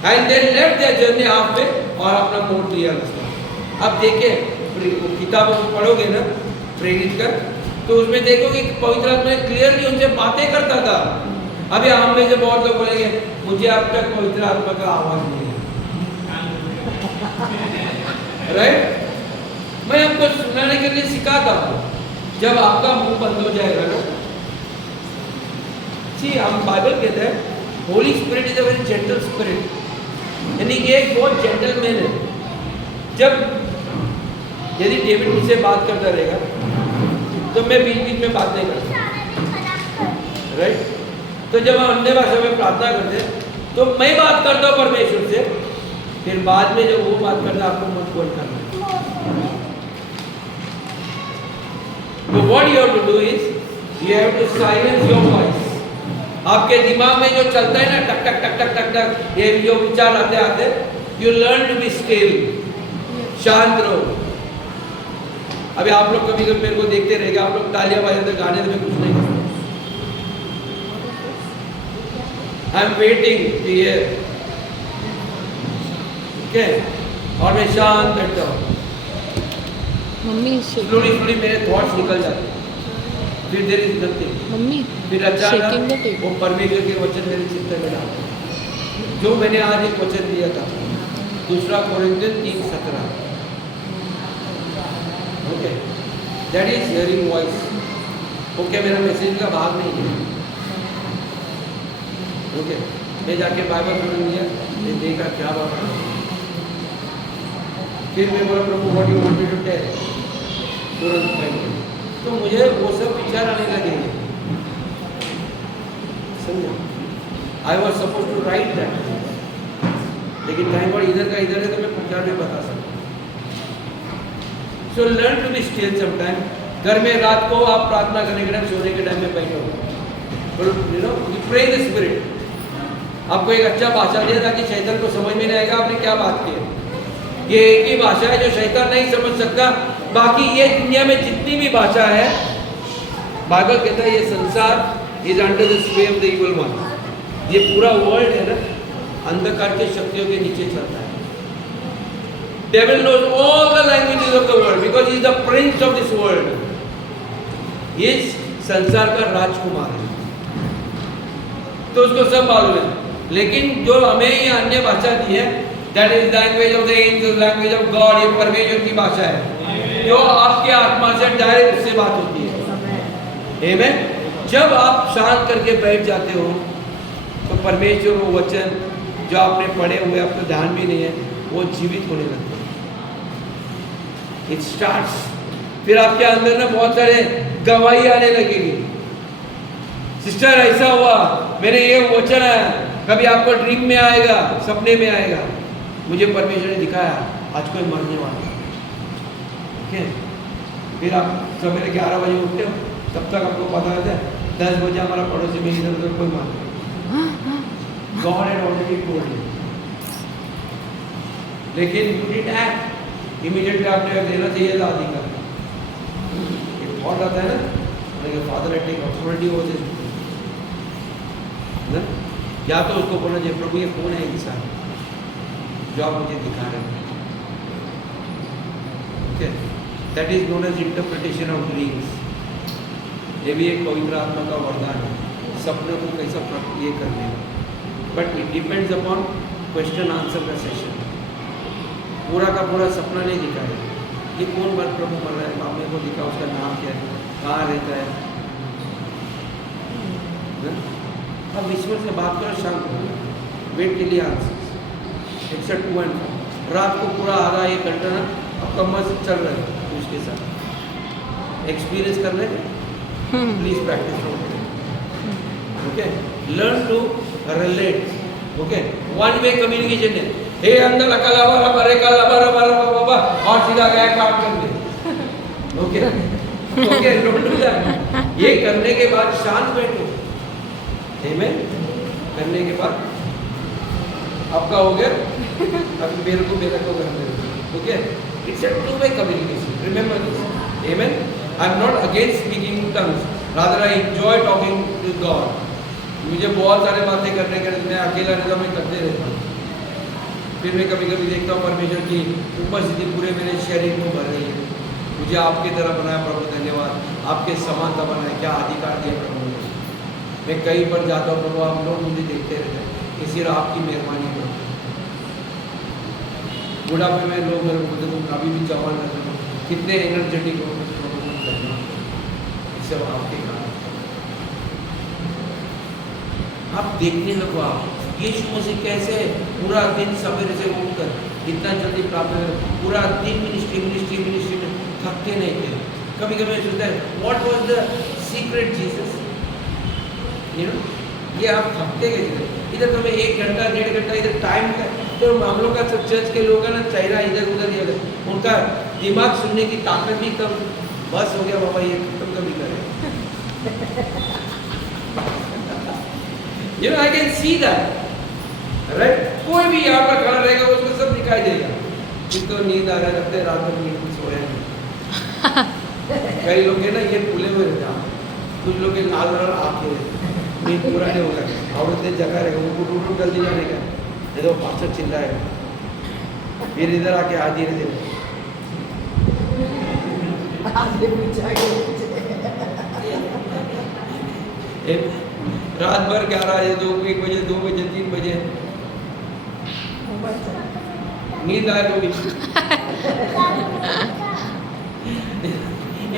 And they left their journey half way और अपना मोड़ लिया रास्ता। अब देखें किताबों को पढ़ोगे ना प्रेरित कर, तो उसमें देखोगे कि पवित्र आत्मा क्लियरली उनसे बातें करता था। अभी हम में से बहुत लोग बोलेंगे मुझे अब तक पवित्र आत्मा का आवाज नहीं है, राइट? मैं आपको सुनाने के लिए सिखाता हूँ। जब आपका मुंह बंद हो जाएगा ना, हम बाइबल कहते हैं Holi spirit is a very gentle spirit, यानी कि एक बहुत जेंटलमैन है। जब यदि डेविड मुझसे बात करता रहेगा तो मैं बीच बीच में बात नहीं करता, राइट? तो जब हम अन्य भाषा में प्रार्थना करते हैं तो मैं बात करता हूँ परमेश्वर से, फिर बाद में जब वो बात करता है आपको मत बोल करना। तो what you have to do is you have to silence your voice. आपके दिमाग में जो चलता है ना टक टक टक टक टक टक, ये जो विचार आते आते, you learn to be still, शांत रहो। अभी आप लोग कभी कभी मेरे को देखते रहेंगे, आप लोग तालियां बजाते गाने तो मैं कुछ नहीं करता। I am waiting to hear, okay, और मैं शांत बैठता हूँ। मम्मी स्लोली स्लोली मेरे थॉट्स निकल जाते हैं, फिर देयर इज नथिंग। मम्मी फिर shaking the अचानक table. वो परमेश्वर के वचन मेरे चित्त में डालते हैं। जो मैंने आज एक वचन दिया था, 2 Corinthian 3:17, okay, that is hearing voice. Okay, मेरा मैसेज का भाग नहीं है, ओके। मैं जाके बाइबल पढ़ लिया, मैं देखा क्या बात है, फिर मैं बोला प्रभु what you want me to tell, तुरंत बैठ गया। तो मुझे वो सब विचार आने लगे, समझा। I was suppose to write that, लेकिन टाइम पर इधर का इधर है तो मैं प्रचार में बता सकता। So learn to be still sometime. घर में रात को आप प्रार्थना करने के टाइम, सोने के टाइम में बैठो, you know, pray in the spirit. आपको एक अच्छा भाषा दिया ताकि शैतान को समझ में नहीं आएगा आपने क्या बात की है। ये एक ही भाषा है जो शैतान नहीं समझ सकता। बाकी ये दुनिया में जितनी भी भाषा है, बाइबल कहता है ये संसार is under the Sway of the evil one. ये पूरा वर्ल्ड है ना, अंधकार के शक्तियों के नीचे चलता है। Devil knows all the languages of the world because he is the prince of this world. ये संसार का राजकुमार है, तो उसको सब मालूम है। लेकिन जो हमें ये अन्य भाषा दी है, that is language of the angels, language of God, ये परमेश्वर की भाषा है जो आपके आत्मा से डायरेक्ट उससे बात होती है। आमेन। जब आप शांत करके बैठ जाते हो तो परमेश्वर वो वचन जो आपने पढ़े हुए आपको ध्यान भी नहीं है, वो जीवित होने लगते हैं। इट स्टार्ट्स, फिर आपके अंदर ना बहुत सारे गवाही आने लगेगी। सिस्टर ऐसा हुआ, मैंने ये वचन आया, कभी आपको ड्रीम में आएगा, सपने में आएगा, मुझे परमेश्वर ने दिखाया आज कोई मरने वाला है, ठीक है। फिर आप सवेरे 11 बजे उठते हो, तब तक आपको पता रहता है 10 बजे हमारा पड़ोसी में इधर उधर कोई मार God had already told you, लेकिन यू डिड एक्ट। इमीडिएटली आपने देना चाहिए था अधिकार। एक थॉट आता है ना, father had take authority over this, या तो उसको बोलना चाहिए प्रभु ये कौन है इंसान जो आप मुझे दिखा रहे हैं, okay. That is known as interpretation of dreams. ये भी एक पवित्र आत्मा का वरदान है, सपनों को कैसा ये करने का। But it depends upon question answer का सेशन। पूरा का पूरा सपना नहीं दिखाया, ये कौन बार प्रभु मर रहा है, आप मेरे को दिखा, उसका नाम क्या है, कहाँ रहता है। अब ईश्वर से बात करो, शांत हो, वेट के लिए आंसर। एक्सेप्ट 2 and 4 रात को पूरा आधा 1 घंटा ना अब कमर से चल रहे हैं उसके साथ एक्सपीरियंस कर रहे हैं। Please practice, okay. Learn to relate, okay. One way communication है, हे अंदर अकल बाबा और सीधा गया काम करने, okay okay. Don't do that. ये करने के बाद शांत बैठो, आमेन। करने के बाद आपका हो गया, अभी मेरे को करने दो, okay. It's a two way communication, remember this, amen. I am not against speaking in tongues, rather I enjoy talking to God. मुझे बहुत सारे बातें करने के, मैं अकेला रहता, मैं करते रहता हूँ। फिर मैं कभी कभी देखता हूँ परमेश्वर की उपस्थिति पूरे मेरे शरीर को भर रही है। मुझे आपकी तरह बनाया प्रभु, धन्यवाद। आपके समानता बनाया, क्या अधिकार दिया प्रभु। मैं कहीं पर जाता हूँ प्रभु, आप लोग मुझे देखते रहते हैं, इसी आपकी मेहरबानी है। बुढ़ापे में लोग मेरे को बोलते तुम अभी भी जवान रहते हो, कितने एनर्जेटिक हो, सब आपके कारण। आप देखने लगो, आप यीशु मसीह कैसे पूरा दिन सवेरे से उठकर इतना जल्दी प्रार्थना कर, पूरा दिन मिनिस्ट्री में थकते नहीं थे। कभी कभी सोचता है what was the secret Jesus, you know. ये आप थकते कैसे, इधर तो मैं 1 घंटा 1.5 घंटा इधर टाइम का, तो हम लोग का चर्च के लोग का ना चेहरा इधर उधर ही है, उनका दिमाग सुनने की ताकत भी कम, बस हो गया बाबा ये खत्म कभी करें। You know, I can see that, right? कोई भी यहाँ पर खड़ा रहेगा उसको सब दिखाई देगा। जिसको नींद आ रहा है, लगता है रात में नींद सोया नहीं। कई लोग के ना ये फूले हुए रहते हैं, कुछ लोग के लाल लाल आँखें नहीं पूरा नहीं होगा, औरतें जगह रहेगा वो उठ जल्दी जाने का, ये तो पास्टर चिल्लाएगा, फिर इधर आके आ धीरे धीरे रात भर 11 बजे 2 1 बजे 2 बजे 3 बजे नींद आए तो भी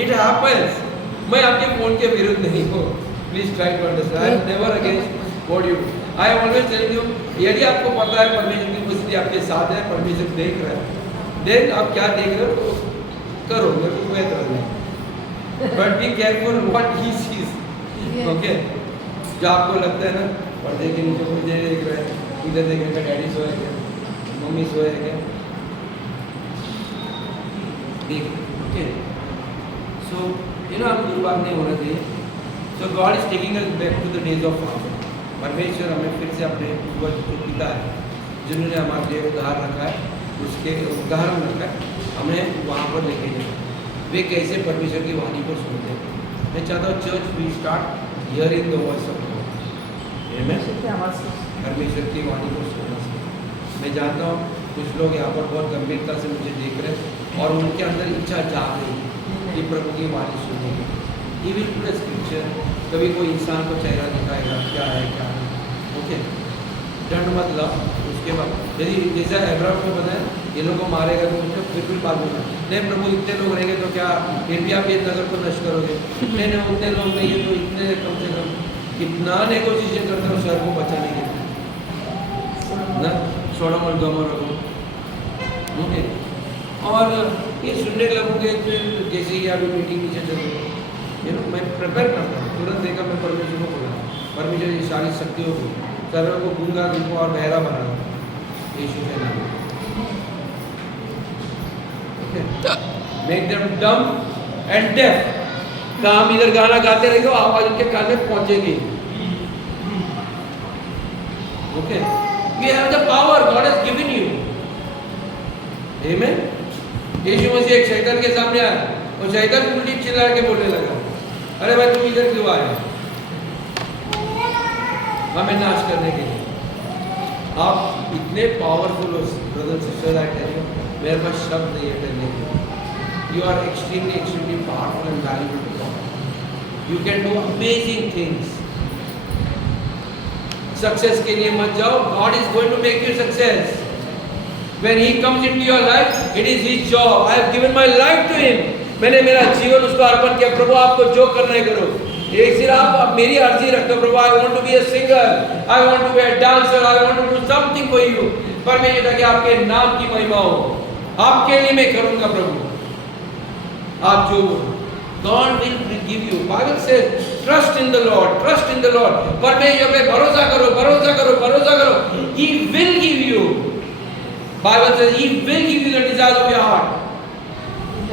इट हैपेंस। मैं आपके फोन के विरुद्ध नहीं हूँ, please try to understand, I am never against what you, I am always telling you, यदि आपको पता है परमेश्वर की उपस्थिति आपके साथ है, परमेश्वर देख रहा है, देन आप क्या देख रहे हो तो करो, मेरे को कोई एतराज नहीं, but be careful what he sees, okay. जो आपको लगता है ना पर्दे के नीचे मुझे देख रहे हैं, इधर देखेगा डैडी सोए क्या, मम्मी सोए क्या, देख, ओके। सो यू नो, आप दुर्भाग्य नहीं होना चाहिए। So God is taking us back to the days of father. परमेश्वर हमें फिर से अपने पूर्वज जो पिता है जिन्होंने हमारे लिए उद्धार रखा है, उसके उदाहरण रखा है, हमें वहाँ पर लेके जाए, वे कैसे परमेश्वर की वाणी को सुनते हैं। मैं चाहता हूँ church we start hearing the voice of God, परमेश्वर की वाणी को सुनना चाहिए। मैं जानता हूँ कुछ लोग यहाँ पर बहुत गंभीरता से मुझे देख रहे हैं और उनके अंदर इच्छा जाग रही है कि प्रभु की वाणी सुनने की। ये भी पूरा स्क्रिप्चर, कभी कोई इंसान को चेहरा दिखाएगा क्या है क्या नहीं, ओके। दंड मत लाओ, उसके बाद यदि जैसा अब्राहम को बताया ये लोग को मारेगा तो मुझे फिर बात होगा, नहीं प्रभु इतने लोग रहेंगे तो क्या फिर भी आप ये नगर को नष्ट करोगे, नहीं नहीं उतने लोग नहीं है तो इतने कम से कम कितना नेगोशिएशन करते हो शहर को बचाने के लिए ना, सोडम और गमोरा को, ओके। और ये सुनने लगोगे फिर जैसे ही अभी मीटिंग नीचे चल रही है, यू नो, मैं प्रिपेयर करता हूँ, तुरंत देखा मैं परमेश्वर को बोला, परमेश्वर की सारी शक्तियों को सर्व को गूंगा जिनको और बहरा बना यीशु के नाम, ओके। मेक देम डम एंड डेफ। काम इधर गाना गाते रहेंगे आवाज उनके कान में पहुंचेगी, okay. You have the power God has given you, amen। यीशु मसीह एक शैतान के सामने आया और शैतान उल्टी चिल्ला के बोलने लगा, अरे भाई तुम इधर क्यों आए, हमें नाश करने के लिए। आप इतने पावरफुल हो brother sister, I tell you, मेरे पास शब्द नहीं है करने के लिए। You are extremely powerful and valuable to God, you can do amazing things. Success के लिए मत जाओ, God is going to make you success. When he comes into your life, it is his job. I have given my life to him. मैंने मेरा जीवन उसको अर्पण किया, प्रभु आपको जो करना है करो। एक सिर्फ आप मेरी अर्जी रखते हो, प्रभु I want to be a singer, I want to be a dancer, I want to do something for you। परमेश्वर ताकि आपके नाम की महिमा हो, आपके लिए मैं करूँगा प्रभु, आप जो God will give you। Bible says trust in the Lord, trust in the Lord। परमेश्वर पे भरोसा करो, भरोसा करो, भरोसा करो, He will give you। Bible says He will give you the desires of your heart,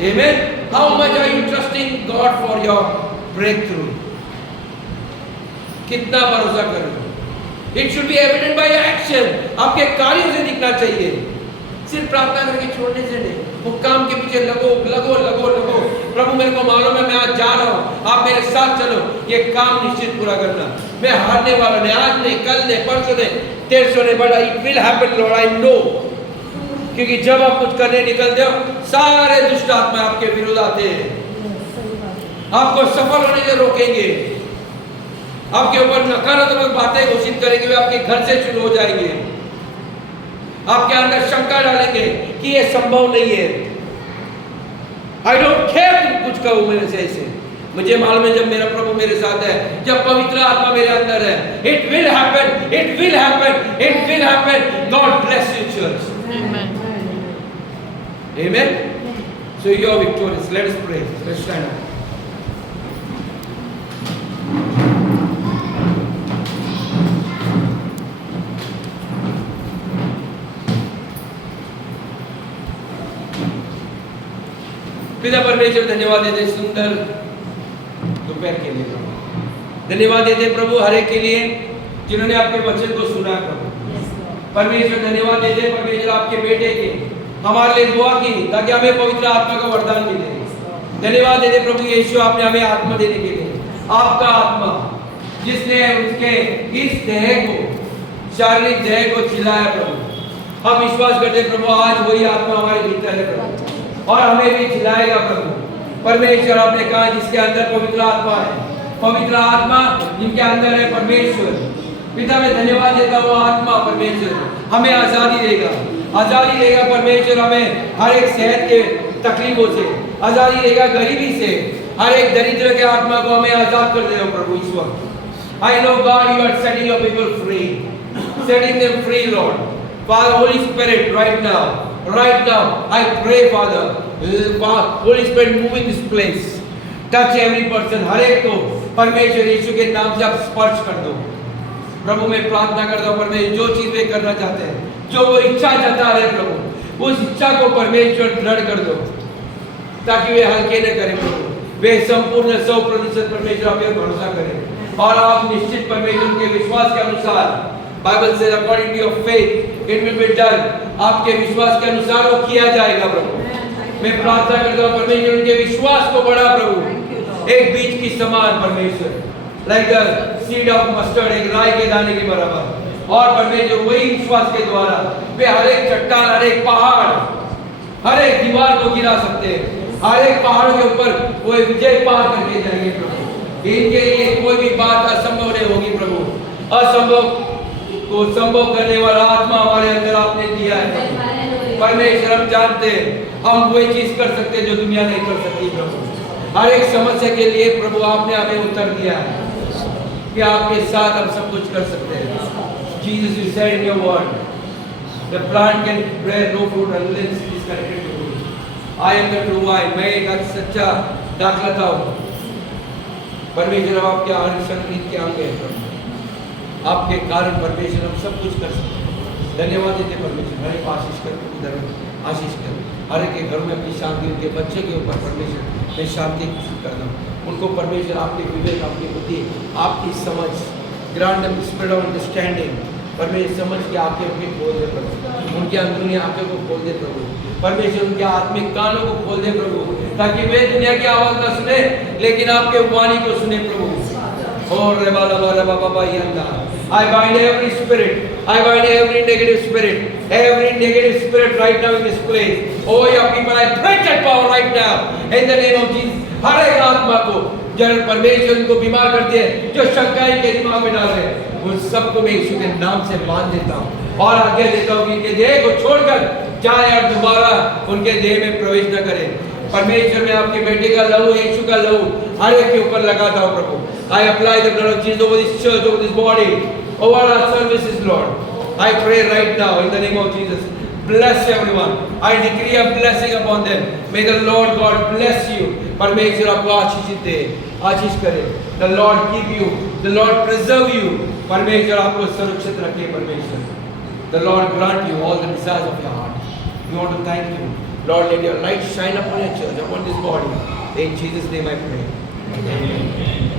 amen। How much are you trusting God for your breakthrough? कितना भरोसा कर रहे हो? It should be evident by your action। आपके कार्यों से दिखना चाहिए, सिर्फ प्रार्थना करके छोड़ने से नहीं। वो काम के पीछे लगो लगो लगो लगो, प्रभु मेरे को मालूम है मैं आज जा रहा हूँ, आप मेरे साथ चलो, ये काम निश्चित पूरा करना। मैं हारने वाला नहीं, आज नहीं, कल नहीं, परसों नहीं, 300 नहीं, but it will happen Lord, I know। क्योंकि जब आप कुछ करने निकलते हो सारे दुष्ट आत्मा आपके विरुद्ध आते हैं, आपको सफल होने से रोकेंगे, आपके ऊपर नकारात्मक बातें घोषित करेंगे, वे आपके घर से शुरू हो जाएंगे, आपके अंदर शंका डालेंगे कि ये संभव नहीं है। आई डोंट केयर तुम कुछ कहो मेरे से ऐसे, मुझे मालूम है जब मेरा प्रभु मेरे साथ है, जब पवित्र आत्मा मेरे अंदर है, it will happen, it will happen, it will happen. God bless you church, amen, amen। So you are victorious। Let us pray, let's stand up। पिता परमेश्वर धन्यवाद देते सुंदर दोपहर के लिए, धन्यवाद देते प्रभु हर एक के लिए जिन्होंने आपके वचन को सुना प्रभु। परमेश्वर धन्यवाद देते परमेश्वर आपके बेटे के हमारे लिए दुआ की ताकि हमें पवित्र आत्मा का वरदान मिले। धन्यवाद देते प्रभु यीशु, आपने हमें आत्मा देने के लिए, आपका आत्मा जिसने उसके इस देह को, शारीरिक देह को खिलाया प्रभु। हम विश्वास करते हैं प्रभु, आज वही आत्मा हमारे भीतर है प्रभु, और हमें भी खिलाएगा प्रभु। परमेश्वर आपने कहा जिसके अंदर पवित्र आत्मा है, पवित्र आत्मा जिनके अंदर है परमेश्वर। पिता मैं धन्यवाद देता हूँ, आत्मा परमेश्वर हमें आजादी देगा, आजादी देगा परमेश्वर, हमें हर एक सेहत के तकलीफों से आजादी देगा, गरीबी से, हर एक दरिद्र के आत्मा को हमें आजाद कर देगा प्रभु इस वक्त। I know God, you are setting your people free, setting them free, Lord. Father, Holy Spirit, right now, I pray, Father, Holy Spirit, move in this place, touch every person, हर एक को परमेश्वर यीशु के नाम से आप स्पर्श कर दो प्रभु। मैं प्रार्थना करता हूँ परमेश्वर, जो चीज वे करना चाहते हैं, जो वो इच्छा जता रहे प्रभु, उस इच्छा को परमेश्वर दृढ़ कर दो, ताकि वे हल्के न करें प्रभु, वे संपूर्ण 100% परमेश्वर आप पे भरोसा करें, और आप निश्चित परमेश्वर के विश्वास के अनुसार, बाइबल से according to your faith it will be done, आपके विश्वास के अनुसार वो किया जाएगा प्रभु। मैं प्रार्थना करता हूँ परमेश्वर उनके विश्वास को बढ़ा प्रभु, एक बीज की समान परमेश्वर, like the seed of mustard, एक राई के दाने के बराबर, और परमेश्वर वही विश्वास के द्वारा वे हर एक चट्टान, हर एक पहाड़, हर एक दीवार को गिरा सकते हैं, हर एक पहाड़ों के ऊपर वो विजय पार करके जाएंगे प्रभु। इनके लिए कोई भी बात असंभव नहीं होगी प्रभु, असंभव को संभव करने वाला आत्मा हमारे अंदर आपने दिया है परमेश्वर। हम जानते हैं हम वही चीज कर सकते हैं जो दुनिया नहीं कर सकती प्रभु। हर एक समस्या के लिए प्रभु आपने हमें उत्तर दिया है कि आपके साथ हम सब कुछ कर सकते हैं। Jesus, you said in your word, the plant can bear no fruit unless it is connected to you. I am the true vine, मैं एक सच्चा दाखलता हूँ परमेश्वर। आपके हर के आगे है प्रभु, आपके कारण परमेश्वर हम सब कुछ कर सकते हैं। धन्यवाद देते परमेश्वर, हर एक आशीष कर, उधर आशीष कर, हर एक के घर में अपनी शांति, उनके बच्चे के ऊपर परमेश्वर मैं शांति कर दूँ उनको परमेश्वर, आपके विवेक, आपकी बुद्धि, आपकी समझ, grant them spirit of understanding परमेश्वर, समझ के आंखें उनकी खोल दे प्रभु, उनकी अंदरूनी आंखें को खोल दे प्रभु परमेश्वर, उनके आत्मिक कानों को खोल दे प्रभु, ताकि वे दुनिया की आवाज न सुने लेकिन आपके वाणी को सुने प्रभु। और I bind every spirit, I bind every negative spirit right now in this place. Oh your people, I break that power right now in the name of Jesus. हर एक आत्मा को जब परमेश्वर उनको बीमार करते हैं, जो शंकाएं के दिमाग में डाल रहे हैं, उन सबको मैं यीशु के नाम से बांध देता हूँ और आज्ञा देता हूँ कि इनके देह को छोड़कर जाए और दोबारा उनके देह में प्रवेश न करें। परमेश्वर मैं आपके बेटे का लहू, यीशु का लहू हर एक के ऊपर लगाता हूँ प्रभु। I apply the blood of Jesus over this church, over this body, over our services, Lord. I pray right now in the name of Jesus. Bless everyone. I decree a blessing upon them. May the Lord God bless you. परमेश्वर आपको आशीष दे, आशीष करे। The Lord keep you. The Lord preserve you. परमेश्वर आपको सुरक्षित रखे परमेश्वर। The Lord grant you all the desires of your heart. We want to thank you. Lord, let your light shine upon your church, upon this body. In Jesus' name I pray. Amen.